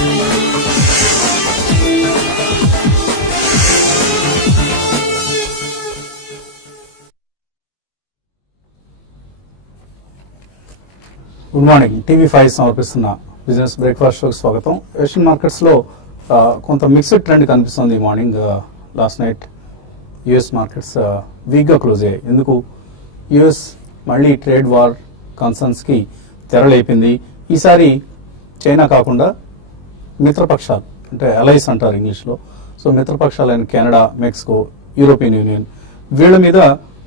Good morning. TV5 సమర్పిస్తున్న business breakfast షోకి స్వాగతం. ఏషియన్ మార్కెట్స్ లో కొంత మిక్స్డ్ ట్రెండ్ కనిపిస్తుంది ఈ morning. Last night US markets week గా క్లోజ్ అయ్యాయి. ఎందుకు? యుఎస్ మళ్ళీ ట్రేడ్ వార్ కన్సర్న్స్ కి తెరలేపింది. ఈసారి చైనా కాకుండా మిత్రపక్షాలు అంటే అలైస్ అంటారు ఇంగ్లీష్ లో. సో మిత్రపక్షాలైన కెనడా, మెక్సికో, యూరోపియన్ యూనియన్ వీళ్ళ మీద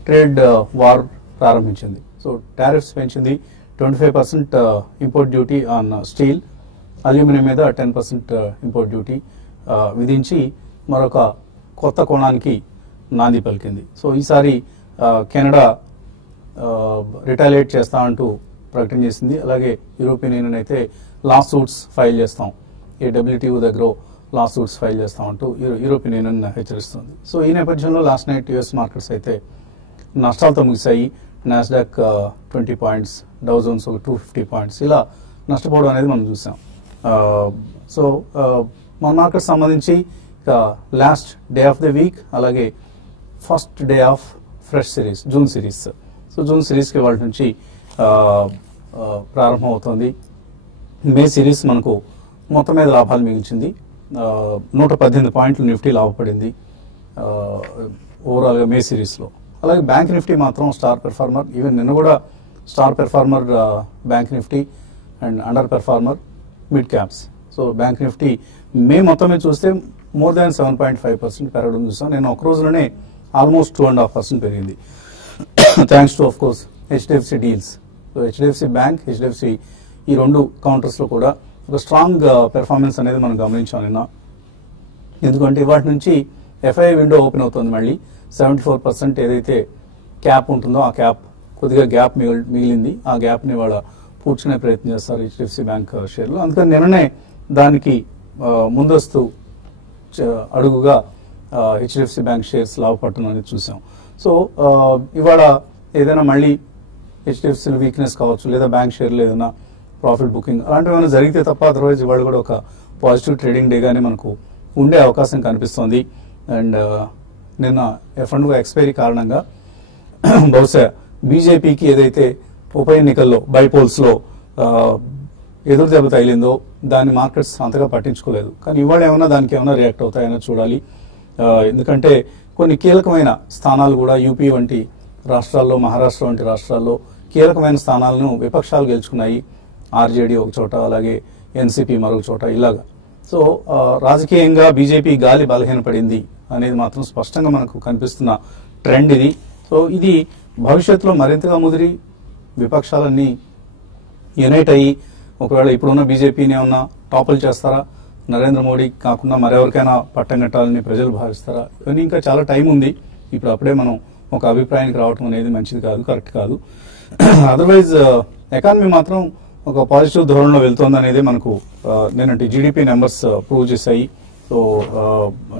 ట్రేడ్ వార్ ప్రారంభించింది. సో టారిఫ్స్ పెంచింది. 25% import duty on steel, aluminium మీద 10% ఇంపోర్ట్ డ్యూటీ విధించి మరొక కొత్త కోణానికి నాంది పలికింది. సో ఈసారి కెనడా రిటాలియేట్ చేస్తా అంటూ ప్రకటన చేసింది. అలాగే యూరోపియన్ యూనియన్ అయితే లా సూట్స్ ఫైల్ చేస్తాం, ఏ WTO దగ్గర లా సూట్స్ ఫైల్ చేస్తాం అంటూ యూరోపియన్ యూనియన్ హెచ్చరిస్తుంది. సో ఈ నేపథ్యంలో లాస్ట్ నైట్ యుఎస్ మార్కెట్స్ అయితే నష్టాలతో ముగిశాయి. నాస్డాక్ 20 పాయింట్స్, డౌ జోన్స్ ఒక 250 పాయింట్స్ ఇలా నష్టపోవడం అనేది మనం చూసాం. సో మన మార్కెట్ సంబంధించి last day of the week, అలాగే first day of fresh series, June series. So June సిరీస్కి వాళ్ళ నుంచి ప్రారంభం అవుతుంది. మే సిరీస్ మనకు మొత్తం మీద లాభాలు మిగిల్చింది. 118 పాయింట్లు నిఫ్టీ లాభపడింది ఓవరాల్గా మే సిరీస్లో. అలాగే బ్యాంక్ నిఫ్టీ మాత్రం స్టార్ పెర్ఫార్మర్. ఈవెన్ నిన్న కూడా star performer bank Nifty and underperformer mid caps. So bank Nifty May మొత్తం మీద చూస్తే మోర్ దాన్ 7.5% పెరగడం చూసాం. నేను ఒక రోజులోనే ఆల్మోస్ట్ 2.5% పెరిగింది. Thanks to of course HDFC deals. So HDFC bank, HDFC ఈ రెండు కౌంటర్స్లో కూడా ఒక స్ట్రాంగ్ పెర్ఫార్మెన్స్ అనేది మనం గమనించాం నిన్న. ఎందుకంటే వాటి నుంచి ఎఫ్ఐఐ విండో ఓపెన్ అవుతుంది. మళ్ళీ 74% ఏదైతే క్యాప్ ఉంటుందో ఆ క్యాప్ కొద్దిగా గ్యాప్ మిగిలింది. ఆ గ్యాప్ని వాళ్ళ పూడ్చుకునే ప్రయత్నం చేస్తారు హెచ్డిఎఫ్సి బ్యాంక్ షేర్లు. అందుకని నిన్ననే దానికి ముందస్తు అడుగుగా హెచ్డిఎఫ్సి బ్యాంక్ షేర్స్ లాభపడటం అనేది చూసాం. సో ఇవాళ ఏదైనా మళ్ళీ హెచ్డిఎఫ్సి వీక్నెస్ కావచ్చు, లేదా బ్యాంక్ షేర్లు ఏదైనా ప్రాఫిట్ బుకింగ్ అలాంటివి ఏమైనా జరిగితే తప్ప అదర్వైజ్ ఇవాళ కూడా ఒక పాజిటివ్ ట్రేడింగ్ డేగానే మనకు ఉండే అవకాశం కనిపిస్తోంది. అండ్ నిన్న F&O ఎక్స్పైరీ కారణంగా బహుశా బీజేపీకి ఏదైతే ఉప ఎన్నికల్లో బైపోల్స్ లో ఎదురు దెబ్బ తగిలిందో దాన్ని మార్కెట్స్ అంతగా పట్టించుకోలేదు. కానీ ఇవాళ ఏమైనా దానికి ఏమైనా రియాక్ట్ అవుతాయని చూడాలి. ఎందుకంటే కొన్ని కీలకమైన స్థానాలు కూడా యూపీ వంటి రాష్ట్రాల్లో, మహారాష్ట్ర వంటి రాష్ట్రాల్లో కీలకమైన స్థానాలను విపక్షాలు గెలుచుకున్నాయి. ఆర్జేడీ ఒక చోట, అలాగే ఎన్సీపీ మరొక చోట ఇలాగా. సో రాజకీయంగా బీజేపీ గాలి బలహీనపడింది అనేది మాత్రం స్పష్టంగా మనకు కనిపిస్తున్న ట్రెండ్ ఇది. సో ఇది భవిష్యత్తులో మరింతగా ముదిరి విపక్షాలన్నీ యునైట్ అయ్యి ఒకవేళ ఇప్పుడున్న బీజేపీని ఏమన్నా టాపుల్ చేస్తారా, నరేంద్ర మోడీ కాకుండా మరెవరికైనా పట్టం కట్టాలని ప్రజలు భావిస్తారా? ఇవన్నీ ఇంకా చాలా టైం ఉంది. ఇప్పుడు అప్పుడే మనం ఒక అభిప్రాయానికి రావటం అనేది మంచిది కాదు, కరెక్ట్ కాదు. అదర్వైజ్ ఎకానమీ మాత్రం ఒక పాజిటివ్ ధోరణిలో వెళ్తోంది అనేది మనకు నేనంటే జీడిపి నెంబర్స్ ప్రూవ్ చేశాయి. So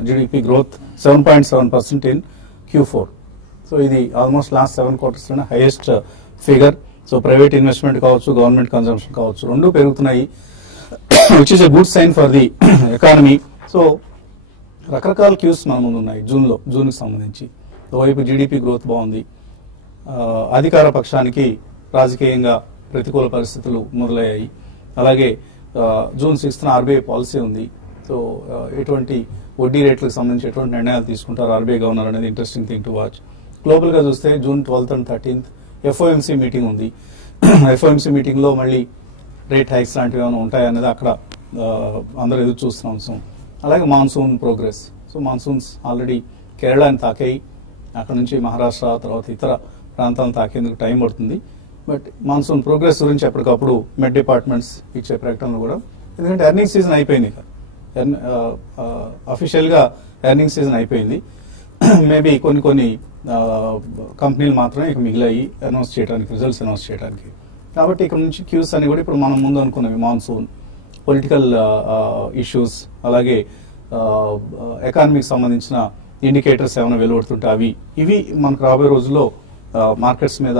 GDP growth 7.7% in Q4. So ఇది ఆల్మోస్ట్ లాస్ట్ 7 quarters లోనే highest figure. So private investment కావచ్చు, గవర్నమెంట్ కన్సంప్షన్ కావచ్చు, రెండు పెరుగుతున్నాయి, which is a good sign for the economy. So రకరకాల క్యూస్ మన ముందు ఉన్నాయి జూన్కి సంబంధించి. ఓవైపు జీడిపి గ్రోత్ బాగుంది, అధికార పక్షానికి రాజకీయంగా ప్రతికూల పరిస్థితులు మొదలయ్యాయి. అలాగే జూన్ 6th ఆర్బీఐ పాలసీ ఉంది. సో ఎటువంటి వడ్డీ రేట్లకు సంబంధించి ఎటువంటి నిర్ణయాలు తీసుకుంటారు ఆర్బీఐ గవర్నర్ అనేది interesting thing to watch. Global గా చూస్తే June 12th and 13th FOMC meeting ఉంది. FOMC మీటింగ్ లో మళ్ళీ రేట్ హైక్స్ లాంటివి ఏమైనా ఉంటాయనేది అక్కడ అందరూ ఎదురు చూస్తున్న అంశం. అలాగే monsoon progress. So monsoons already కేరళని తాకాయి, అక్కడ నుంచి మహారాష్ట్ర తర్వాత ఇతర ప్రాంతాలను తాకేందుకు టైం పడుతుంది. బట్ మాన్సూన్ ప్రోగ్రెస్ గురించి ఎప్పటికప్పుడు మెడ్ డిపార్ట్మెంట్స్ ఇచ్చే ప్రకటనలు కూడా, ఎందుకంటే ఎర్నింగ్ సీజన్ అయిపోయింది, అఫీషియల్ గా ఎర్నింగ్ సీజన్ అయిపోయింది. మేబీ కొన్ని కంపెనీలు మాత్రమే ఇక మిగిలాయి అనౌన్స్ చేయడానికి, రిజల్ట్స్ అనౌన్స్ చేయడానికి. కాబట్టి ఇక్కడ నుంచి క్యూస్ అని కూడా ఇప్పుడు మనం ముందు అనుకున్నవి మాన్సూన్, పొలిటికల్ ఇష్యూస్, అలాగే ఎకానమీకి సంబంధించిన ఇండికేటర్స్ ఏమైనా వెలువడుతుంటే ఇవి మనకు రాబోయే రోజుల్లో మార్కెట్స్ మీద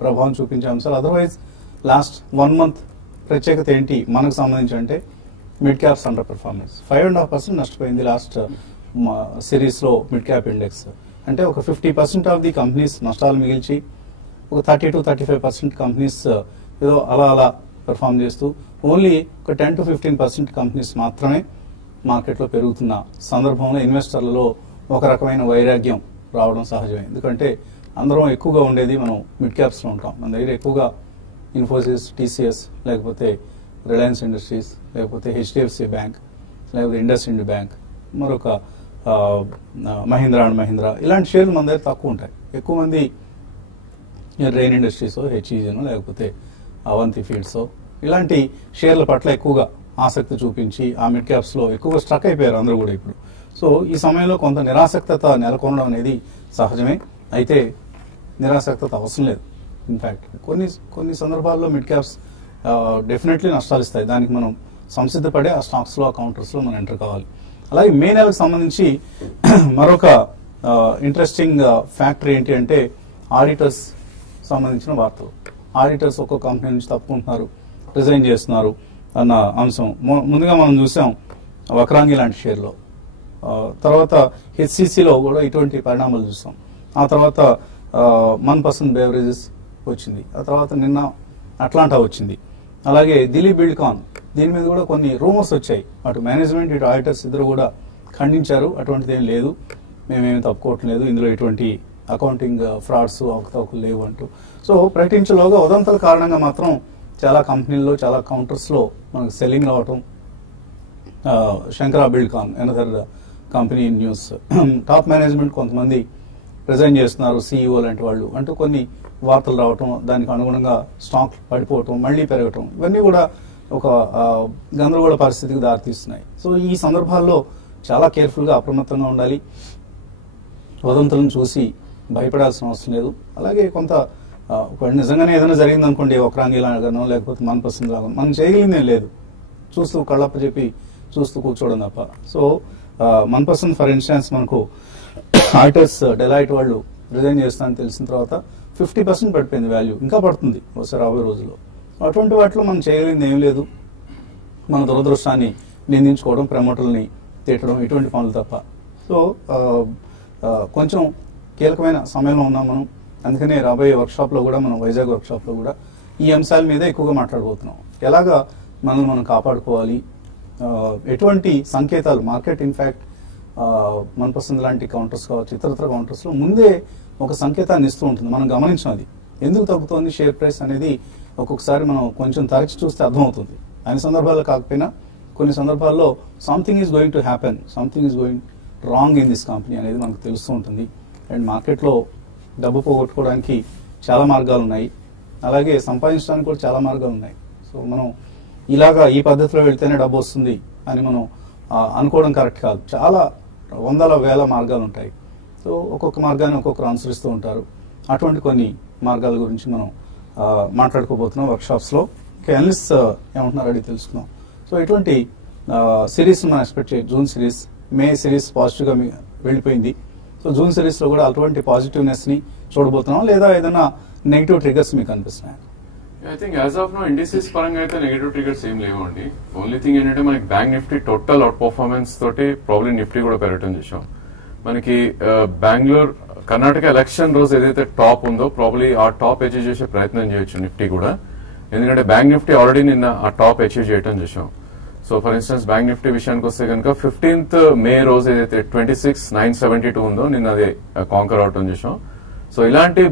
ప్రభావం చూపించే అంశాలు. అదర్వైజ్ లాస్ట్ 1 month ప్రత్యేకత ఏంటి మనకు సంబంధించి అంటే మిడ్ క్యాప్స్ అండర్ పెర్ఫార్మెన్స్ 5.5% నష్టపోయింది లాస్ట్ సిరీస్ లో మిడ్ క్యాప్ ఇండెక్స్. అంటే ఒక 50% ఆఫ్ ది కంపెనీస్ నష్టాలు మిగిల్చి ఒక 30-35% కంపెనీస్ ఏదో అలా పెర్ఫామ్ చేస్తూ ఓన్లీ ఒక 10-15% కంపెనీస్ మాత్రమే మార్కెట్లో పెరుగుతున్న సందర్భంలో ఇన్వెస్టర్లలో ఒక రకమైన వైరాగ్యం రావడం సహజమే. ఎందుకంటే అందరం ఎక్కువగా ఉండేది మనం మిడ్ క్యాప్స్ లో ఉంటాం. మన దగ్గర ఎక్కువగా ఇన్ఫోసిస్, టీసీఎస్, లేకపోతే రిలయన్స్ ఇండస్ట్రీస్, లేకపోతే హెచ్డిఎఫ్సి బ్యాంక్, లేకపోతే ఇండస్ ఇండ్ బ్యాంక్, మరొక మహీంద్రా అండ్ మహీంద్రా, ఇలాంటి షేర్లు మన దగ్గర తక్కువ ఉంటాయి. ఎక్కువ మంది రెయిన్ ఇండస్ట్రీస్, హెచ్ఈజీనో లేకపోతే అవంతి ఫీడ్స్ ఇలాంటి షేర్ల పట్ల ఎక్కువగా ఆసక్తి చూపించి ఆ మిడ్ క్యాప్స్ లో ఎక్కువగా స్ట్రక్ అయిపోయారు అందరూ కూడా ఇప్పుడు. సో ఈ సమయంలో కొంత నిరాసక్తత నెలకొనడం అనేది సహజమే. అయితే నిరాసక్తత అవసరం లేదు. ఇన్ఫాక్ట్ కొన్ని సందర్భాల్లో మిడ్ క్యాప్స్ డెఫినెట్లీ నష్టాలు ఇస్తాయి. దానికి మనం సంసిద్ధపడే ఆ స్టాక్స్ లో, ఆ కౌంటర్స్ లో మనం ఎంటర్ కావాలి. అలాగే మే నెలకు సంబంధించి మరొక ఇంట్రెస్టింగ్ ఫ్యాక్టర్ ఏంటి అంటే ఆడిటర్స్ సంబంధించిన వార్తలు. ఆడిటర్స్ ఒక్కో కంపెనీ నుంచి తప్పుకుంటున్నారు, రిజైన్ చేస్తున్నారు అన్న అంశం ముందుగా మనం చూసాం వక్రాంగి లాంటి షేర్లో. తర్వాత హెచ్సిసిలో కూడా ఇటువంటి పరిణామాలు చూసాం. ఆ తర్వాత మన్పసంద్ బెవరేజెస్ వచ్చింది. ఆ తర్వాత నిన్న అట్లాంటా వచ్చింది. అలాగే ఢిల్లీ బిల్డ్కాన్, దీని మీద కూడా కొన్ని రూమర్స్ వచ్చాయి. అటు మేనేజ్మెంట్, ఇటు ఆడిటర్స్ ఇద్దరు కూడా ఖండించారు. అటువంటిది ఏం లేదు, మేమేమి తప్పుకోవట్లేదు, ఇందులో ఎటువంటి అకౌంటింగ్ ఫ్రాడ్స్, అవకతవకలు లేవు అంటూ. సో ప్రకటించలోగా ఉదంతల కారణంగా మాత్రం చాలా కంపెనీల్లో, చాలా కౌంటర్స్ లో మనకు సెల్లింగ్ రావటం. Shankara Buildcon another company news, top management కొంతమంది రిజైన్ చేస్తున్నారు, సిఇఓ లాంటి వాళ్ళు అంటూ కొన్ని వార్తలు రావటం, దానికి అనుగుణంగా స్టాక్ పడిపోవటం, మళ్లీ పెరగటం, ఇవన్నీ కూడా ఒక గందరగోళ పరిస్థితికి దారితీస్తున్నాయి. సో ఈ సందర్భాల్లో చాలా కేర్ఫుల్ గా, అప్రమత్తంగా ఉండాలి. వదంతులను చూసి భయపడాల్సిన అవసరం లేదు. అలాగే కొంత నిజంగానే ఏదైనా జరిగింది అనుకోండి, వక్రాంగి లాగానో లేకపోతే మన్పసంద్ లాగా, మనం చేయగలిగిందేం లేదు, చూస్తూ కళ్ళప్ప చెప్పి చూస్తూ కూర్చోవడం తప్ప. సో మన్పసంద్ ఫర్ ఇన్స్టాన్స్ మనకు ఆడిటర్స్ డెలాయిట్ వాళ్ళు రిజైన్ చేస్తానని తెలిసిన తర్వాత 50% పడిపోయింది వాల్యూ, ఇంకా పడుతుంది ఒకసారి రాబోయే రోజుల్లో. అటువంటి వాటిలో మనం చేయగలిగింది ఏం లేదు, మన దురదృష్టాన్ని నిందించుకోవడం, ప్రమోటర్లని తిట్టడం, ఇటువంటి పనులు తప్ప. సో కొంచెం కీలకమైన సమయంలో ఉన్నాం మనం. అందుకనే రాబోయే వర్క్షాప్ లో కూడా, మనం వైజాగ్ వర్క్షాప్ లో కూడా ఈ అంశాల మీద ఎక్కువగా మాట్లాడబోతున్నాం. ఎలాగా మనం కాపాడుకోవాలి, ఎటువంటి సంకేతాలు మార్కెట్ ఇన్ఫాక్ట్ మన్పసంద్ లాంటి కౌంటర్స్ కావచ్చు, ఇతరత్ర కౌంటర్స్ లో ముందే ఒక సంకేతాన్ని ఇస్తూ ఉంటుంది. మనం గమనించాం అది ఎందుకు తగ్గుతోంది షేర్ ప్రైస్ అనేది. ఒక్కొక్కసారి మనం కొంచెం తరచి చూస్తే అర్థమవుతుంది. అన్ని సందర్భాల్లో కాకపోయినా కొన్ని సందర్భాల్లో something is going to happen, something is going wrong in this company అనేది మనకు తెలుస్తూ ఉంటుంది. అండ్ మార్కెట్లో డబ్బు పోగొట్టుకోవడానికి చాలా మార్గాలు ఉన్నాయి, అలాగే సంపాదించడానికి కూడా చాలా మార్గాలు ఉన్నాయి. సో మనం ఇలాగా ఈ పద్ధతిలో వెళ్తేనే డబ్బు వస్తుంది అని మనం అనుకోవడం కరెక్ట్ కాదు. చాలా వందల వేల మార్గాలు ఉంటాయి. సో ఒక్కొక్క మార్గాన్ని ఒక్కొక్కరు అనుసరిస్తూ ఉంటారు. అటువంటి కొన్ని మార్గాల గురించి మనం మాట్లాడుకోబోతున్నాం వర్క్షాప్స్ లో. అనలిస్ట్ ఏమంటున్నారు అడిగి తెలుసుకుందాం. సో ఇటువంటి సిరీస్ మనం ఎక్స్పెక్ట్ చేయాలి. జూన్ సిరీస్, మే సిరీస్ పాజిటివ్ గా వెళ్ళిపోయింది. సో జూన్ సిరీస్ లో కూడా అటువంటి పాజిటివ్నెస్ ని చూడబోతున్నాం, లేదా ఏదైనా నెగిటివ్ ట్రిగర్స్ మీకు అనిపిస్తున్నాయి? I think as of no indices పరంగా అయితే నెగిటివ్ ట్రిగర్స్ ఏం లేవండి. ఓన్లీ థింగ్ ఏంటంటే మనకి bank Nifty total out performance తోటి ప్రాబ్లీ నిఫ్టీ కూడా పెరగటం చూసాం. మనకి బెంగళూరు కర్ణాటక ఎలక్షన్ రోజు ఏదైతే టాప్ ఉందో ప్రాబ్లీ ఆ టాప్ అచీవ్ చేసే ప్రయత్నం చేయొచ్చు నిఫ్టీ కూడా. ఎందుకంటే బ్యాంక్ నిఫ్టీ ఆల్రెడీ నిన్న ఆ టాప్ అచీవ్ చేయడం చూసాం. So for instance bank Nifty విషయానికి వస్తే కనుక 15th మే రోజు ఏదైతే 26,972 ఉందో నిన్న అది కాంకర్ అవటం చూసాం. సో ఇలాంటి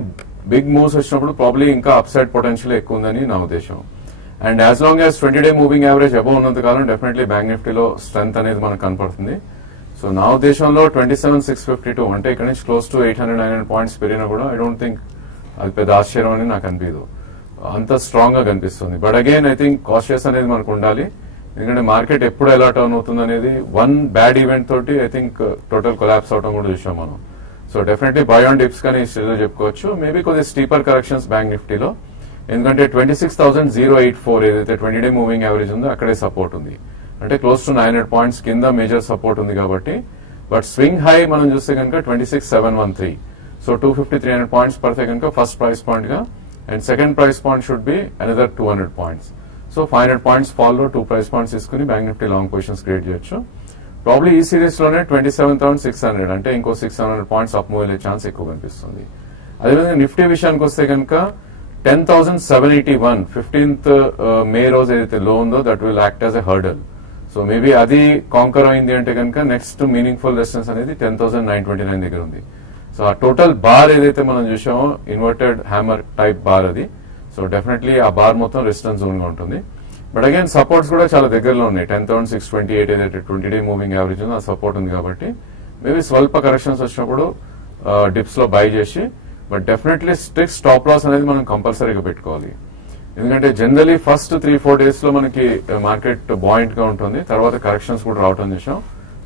బిగ్ మూవ్స్ వచ్చినప్పుడు ప్రాబ్లీ ఇంకా అప్సైడ్ పొటెన్షియల్ ఎక్కువ ఉందని నా ఉద్దేశం. And as long as 20-day moving average above ఉన్నంత కాలం డెఫినెట్లీ బ్యాంక్ నిఫ్టీలో స్ట్రెంత్ అనేది మనకు కనపడుతుంది. సో నా ఉద్దేశంలో 27,652 అంటే ఇక్కడ నుంచి క్లోజ్ టు 800-900 పాయింట్స్ పెరిగినా కూడా ఐ డోంట్ థింక్ అది పెద్ద ఆశ్చర్యం అని నాకు అనిపించదు, అంత స్ట్రాంగ్ గా కనిపిస్తుంది. But again I think cautious అనేది మనకు ఉండాలి. ఎందుకంటే మార్కెట్ ఎప్పుడు ఎలా టర్న్ అవుతుంది అనేది వన్ బ్యాడ్ ఈవెంట్ తోటి ఐ థింక్ టోటల్ కొలాప్స్ అవడం కూడా చూసాం మనం. So definitely by on dips కానీ స్టేజ్లో చెప్పుకోవచ్చు. మేబీ కొద్దిగా స్టీపర్ కరెక్షన్స్ బ్యాంక్ నిఫ్టీలో, ఎందుకంటే 26,084 ఏదైతే 20-day మూవింగ్ యావరేజ్ ఉందో అక్కడే సపోర్ట్ ఉంది. అంటే క్లోజ్ టు 900 పాయింట్స్ కింద మేజర్ సపోర్ట్ ఉంది కాబట్టి. బట్ స్వింగ్ హై మనం చూస్తే కనుక 26,713. సో 250-300 పాయింట్స్ పడితే కనుక ఫస్ట్ ప్రైస్ పాయింట్ గా, and second price point should be another 200 points. So 500 points fall లో 2 ప్రైస్ పాయింట్స్ తీసుకుని bank Nifty long positions create చేయొచ్చు. ప్రాబ్లీ ఈ సిరీస్ లోనే 27,600 అంటే ఇంకో 600 పాయింట్స్ అప్ మూవ్ అయ్యే ఛాన్స్ ఎక్కువ కనిపిస్తుంది. అదేవిధంగా నిఫ్టీ విషయానికి వస్తే కనుక 10,781 15th మే రోజు ఏదైతే లో ఉందో that will act as a hurdle. So maybe అది కాంకర్ అయింది అంటే కనుక నెక్స్ట్ మీనింగ్ఫుల్ రెసిస్టెన్స్ అనేది 10,929 దగ్గర ఉంది. సో ఆ టోటల్ బార్ ఏదైతే మనం చూసామో ఇన్వర్టెడ్ హ్యామర్ టైప్ బార్ అది. సో డెఫినెట్లీ ఆ బార్ మొత్తం రెసిస్టెన్స్ జోన్ గా ఉంటుంది. బట్ అగైన్ సపోర్ట్స్ కూడా చాలా దగ్గరలో ఉన్నాయి. 10,628 ఏదైతే 20-day మూవింగ్ యావరేజ్ ఉందో ఆ సపోర్ట్ ఉంది కాబట్టి మేబీ స్వల్ప కరెక్షన్స్ వచ్చినప్పుడు డిప్స్ లో బై చేసి, but definitely strict stop loss అనేది మనం కంపల్సరీగా పెట్టుకోవాలి. ఎందుకంటే జనరలీ ఫస్ట్ 3-4 days లో మనకి మార్కెట్ బాయింట్ గా ఉంటుంది, తర్వాత కరెక్షన్స్ కూడా రావటం చూసాం.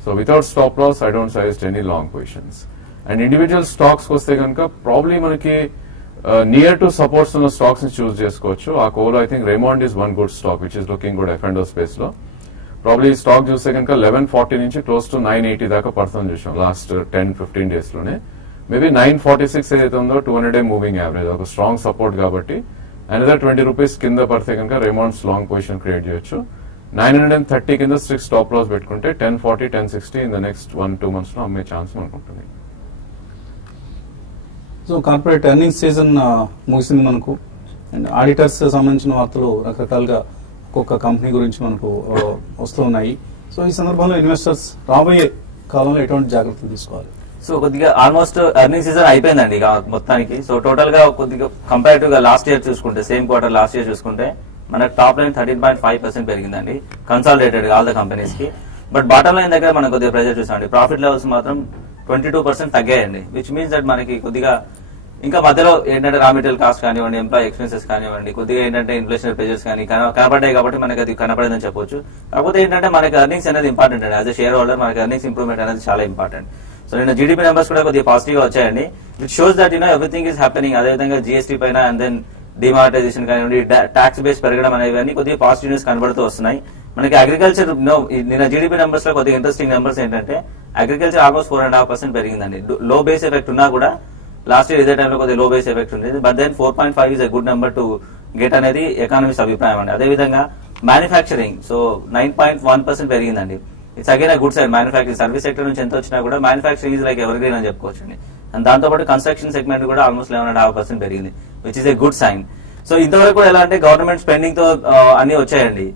So without stop loss I don't suggest any long positions. And individual stocks వస్తే కనుక ప్రాబ్లీ మనకి నియర్ టు సపోర్ట్స్ ఉన్న స్టాక్స్ ని చూస్ చేసుకోవచ్చు. ఆ కోలో I think Raymond is one good stock which is looking good ఎఫ్&ఓ స్పేస్ లో. ప్రాబ్లీ స్టాక్ చూస్తే కనుక 1140 నుంచి క్లోజ్ టు 980 దాకా పడుతుంది చూసాం లాస్ట్ 10-15 days లోనే. మేబీ 946 ఏదైతే ఉందో 200-day మూవింగ్ యావరేజ్ ఒక స్ట్రాంగ్ సపోర్ట్ కాబట్టి అనదర్ 20 రూపీస్ కింద పడితే కనుక రేమాండ్స్ లాంగ్ పొజిషన్ క్రియేట్ చేయొచ్చు. 930 కింద స్ట్రిక్ట్ స్టాప్ లాస్ పెట్టుకుంటే 1040-1060 ఇన్ ద నెక్స్ట్ 1-2 months లో అమ్మే ఛాన్స్ మనకు ఉంటుంది. సో కార్పొరేట్ ఎర్నింగ్స్ సీజన్ ముగిసింది మనకు. అండ్ ఆడిటర్స్ సంబంధించిన వార్తలు రకరకాలుగా ఒక్కొక్క కంపెనీ గురించి మనకు వస్తూ ఉన్నాయి. సో ఈ సందర్భంలో ఇన్వెస్టర్స్ రాబోయే కాలంలో ఎటువంటి జాగ్రత్తలు తీసుకోవాలి? సో కొద్దిగా ఆల్మోస్ట్ ఎర్నింగ్ సీజన్ అయిపోయిందండి ఇక మొత్తానికి. సో టోటల్ గా కొద్దిగా కంపారిటివ్ గా లాస్ట్ ఇయర్ చూసుకుంటే, సేమ్ క్వార్టర్ లాస్ట్ ఇయర్ చూసుకుంటే మనకు టాప్ లైన్ 13.5% పెరిగిందండి కన్సాలిడేటెడ్ ఆల్ ద కంపెనీస్ కి. బట్ బాటమ్ లైన్ దగ్గర మనం కొద్దిగా ప్రెజర్ చూసామండి. ప్రాఫిట్ లెవెల్స్ మాత్రం 22% తగ్గాయండి, విచ్ మీన్స్ దట్ మనకి కొద్దిగా ఇంకా మధ్యలో ఏంటంటే రా మెటీరియల్ కాస్ట్ కానివ్వండి, ఎంప్లాయీ ఎక్స్పెన్సెస్ కానివ్వండి, కొద్దిగా ఏంటంటే ఇన్ఫ్లేషన్ ప్రెజర్స్ కానీ కనపడ్డాయి కాబట్టి మనకి అది కనపడదని చెప్పొచ్చు. కాకపోతే ఏంటంటే మనకి ఎర్నింగ్స్ అనేది ఇంపార్టెంట్ అండి. యాజ్ ఎ షేర్ హోల్డర్ మనకి ఎర్నింగ్స్ ఇంప్రూవ్మెంట్ అనేది చాలా ఇంపార్టెంట్. సో నిన్న జీడీపీ నెంబర్స్ కూడా కొద్దిగా పాజిటివ్ గా వచ్చాయండి, which shows that everything is happening. అదేవిధంగా జీఎస్టీ పైన అండ్ దెన్ డిమానిటైజేషన్ కానివ్వండి, ట్యాక్స్ బేస్ పెరగడం అనేవి కొద్దిగా పాజిటివ్ న్యూస్ కనబడుతూ వస్తున్నాయి. మనకి అగ్రికల్చర్ నిన్న జీడీపీ నెంబర్స్ లో కొద్దిగా ఇంట్రెస్టింగ్ నెంబర్స్ ఏంటంటే అగ్రికల్చర్ ఆల్మోస్ట్ 4.5% పెరిగిందండి. లో బేస్ ఎఫెక్ట్ ఉన్నా కూడా లాస్ట్ ఇయర్ ఇదే టైంలో కొద్దిగా లో బేస్ ఎఫెక్ట్ ఉండేది. But then 4.5 is a good number to get అనేది ఎకానమిస్ట్ అభిప్రాయం అండి. అదేవిధంగా మ్యానుఫ్యాక్చరింగ్ 9.1% పెరిగిందండి. It's again good side. Manufacturing service sector నుంచి ఎంత వచ్చినా కూడా manufacturing is like evergreen అని చెప్పుకోవచ్చు అండి. అండ్ దాంతోపాటు కన్స్ట్రక్షన్ సెగ్మెంట్ కూడా ఆల్మోస్ట్ 11.5% పెరిగింది, which is a good sign. So ఇంతవరకు కూడా ఎలా అంటే గవర్నమెంట్ స్పెండింగ్ తో అన్ని వచ్చాయండి.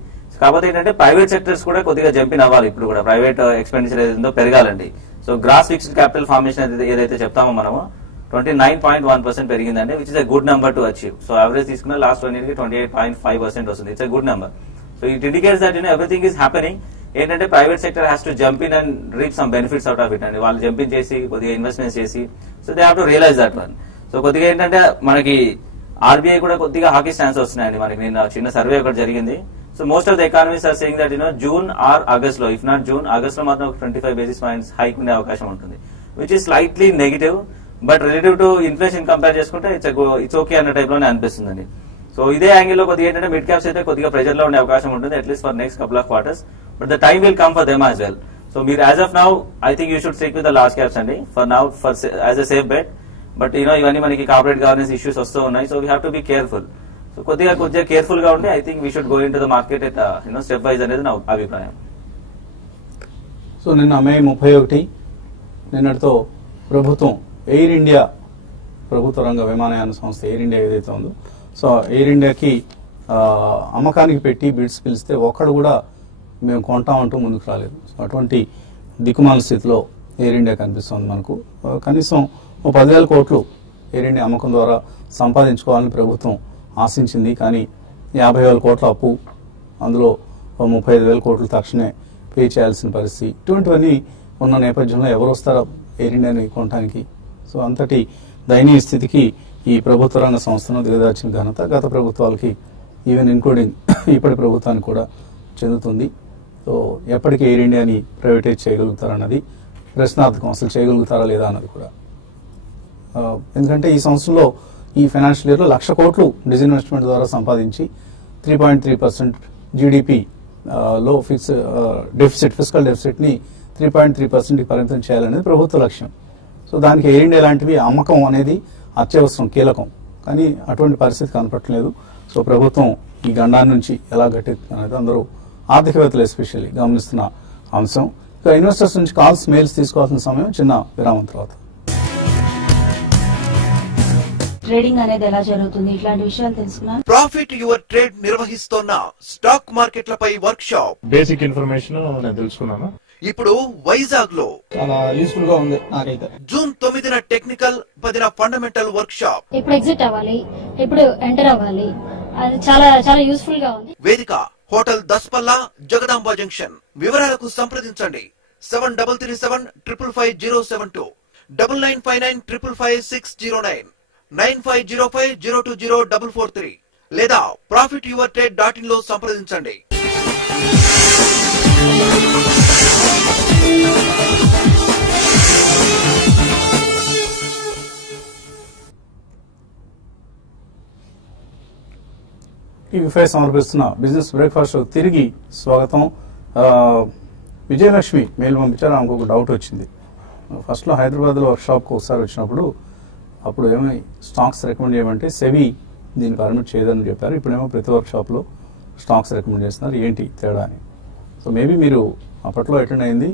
కాకపోతే ఏంటంటే ప్రైవేట్ సెక్టర్స్ కూడా కొద్దిగా జంపింగ్ అవ్వాలి. ఇప్పుడు కూడా ప్రైవేట్ ఎక్స్పెండిచర్ ఏదైతే పెరగాలండి. So gross fixed capital formation ఏదైతే చెప్తామో మనము 29.1% పెరిగిందండి, which is a good number to achieve. So average తీసుకున్న లాస్ట్ 1 year కి 28.5% వస్తుంది. It's a good number. So it indicates that everything is happening. ఏంటంటే private sector has to jump in and reap some benefits out of it అండి. వాళ్ళు jumping చేసి కొద్దిగా investments చేసి so they have to realise that one. So కొద్దిగా ఏంటంటే మనకి RBI కూడా కొద్దిగా హాకీ స్టాండ్స్ వస్తున్నాయండి. మనకి నిన్న చిన్న సర్వే ఒకటి జరిగింది. So most of the economies are saying that June or August లో, ఇఫ్ నాట్ జూన్, ఆగస్ట్ లో మాత్రం 25 basis points హైక్ ఉండే అవకాశం ఉంటుంది, which is slightly negative. But relative to inflation compare చేసుకుంటే ఇట్స్ ఓకే అన్న టైప్ లోనే అనిపిస్తుందండి. సో ఇదే యాంగిల్ లో కొద్దిగా ఏంటంటే మిడ్ క్యాప్స్ అయితే కొద్దిగా ప్రెజర్ లో ఉండే అవకాశం ఉంటుంది at least for next couple of quarters. But the time will come for them as well. So మీరు as of now I think you should stick with the large caps అండి for now for as a safe bet. But ఇవన్నీ మనకి corporate governance issues వస్తూ ఉన్నాయి. So we have to be careful. So కొద్దిగా careful గా ఉంటే I think we should go into the market step wise అనేది నా అభిప్రాయం. సో నిన్న మే 31 నిన్నటితో ప్రభుత్వం ఎయిర్ ఇండియా ప్రభుత్వ రంగ విమానయాన సంస్థ ఎయిర్ ఇండియా ఏదైతే ఉందో, సో ఎయిర్ ఇండియాకి అమ్మకానికి పెట్టి బిడ్స్ పిలిస్తే ఒక్కడు కూడా మేము కొంటామంటూ ముందుకు రాలేదు. సో అటువంటి దిక్కుమాల స్థితిలో ఎయిర్ ఇండియా కనిపిస్తుంది మనకు. కనీసం 10,000 కోట్లు ఎయిర్ ఇండియా అమ్మకం ద్వారా సంపాదించుకోవాలని ప్రభుత్వం ఆశించింది. కానీ 50,000 కోట్ల అప్పు, అందులో 35,000 కోట్లు తక్షణమే పే చేయాల్సిన పరిస్థితి, ఇటువంటివన్నీ ఉన్న నేపథ్యంలో ఎవరు వస్తారో ఎయిర్ ఇండియాని కొనడానికి? సో అంతటి దయనీయ స్థితికి ఈ ప్రభుత్వ రంగ సంస్థను దిగదార్చిన ఘనత గత ప్రభుత్వాలకి, ఈవెన్ ఇంక్లూడింగ్ ఇప్పటి ప్రభుత్వానికి కూడా చెందుతుంది. సో ఎప్పటికీ ఎయిర్ ఇండియాని ప్రైవేటైజ్ చేయగలుగుతారన్నది ప్రశ్నార్థకం. అసలు చేయగలుగుతారా లేదా అన్నది కూడా. ఎందుకంటే ఈ సంవత్సరంలో ఈ ఫైనాన్షియల్ ఇయర్లో 1,00,000 కోట్లు డిజిన్వెస్ట్మెంట్ ద్వారా సంపాదించి 3.3% జీడిపి లో ఫిజికల్ డెఫిసిట్ ని 3.3% పరిమితం చేయాలనేది ప్రభుత్వ లక్ష్యం. సో దానికి ఎయిర్ ఇండియా లాంటివి అమ్మకం అనేది అత్యవసరం, కీలకం. కానీ అటువంటి పరిస్థితి కనపడలేదు. సో ప్రభుత్వం ఈ గండాన్ని నుంచి ఎలా గట్టెక్కుతుంది అనేది అందరూ ఆర్థికవేత్తలు ఎస్పెషల్లీ గమనిస్తున్న అంశం. ఇక ఇన్వెస్టర్స్ నుంచి కాల్స్, మెయిల్స్ తీసుకోవాల్సిన సమయం చిన్న విరామం తర్వాత. ట్రేడింగ్ అనేది ఎలా జరుగుతుంది, ఇట్లాంటి విషయాలు తెలుసుకున్నాను. ప్రాఫిట్ యువర్ ట్రేడ్ నిర్వహిస్తున్న స్టాక్ మార్కెట్లపై వర్క్ షాప్ బేసిక్ ఇన్ఫర్మేషన్ నేను తెలుసుకున్నాను. ఇప్పుడు వైజాగ్ లో చాలా యూస్ఫుల్ గా ఉంది నాకైతే. జూన్ 9న టెక్నికల్, 10న ఫండమెంటల్ వర్క్ షాప్. ఇప్పుడు ఎగ్జిట్ అవ్వాలి, ఇప్పుడు ఎంటర్ అవ్వాలి, అది చాలా చాలా యూస్ఫుల్ గా ఉంది. వేదిక హోటల్ దస్పల్లా, జగదాంబ జంక్షన్. వివరాలకు సంప్రదించండి 7357555072, 9959555609, 9505020443 లేదా profityourtrade.in లో సంప్రదించండి. TV5 సమర్పిస్తున్న బిజినెస్ బ్రేక్ఫాస్ట్ తిరిగి స్వాగతం. విజయలక్ష్మి మెయిల్ పంపించారు, ఆమెకు ఒక డౌట్ వచ్చింది. ఫస్ట్లో హైదరాబాద్లో వర్క్షాప్కి ఒకసారి వచ్చినప్పుడు అప్పుడు ఏమై స్టాక్స్ రికమెండ్ చేయమంటే సెబీ దీన్ని పర్మిట్ చేయదని చెప్పారు. ఇప్పుడేమో ప్రతి వర్క్షాప్లో స్టాక్స్ రికమెండ్ చేస్తున్నారు, ఏంటి తేడా అని. సో మేబీ మీరు అప్పట్లో అటెండ్ అయింది.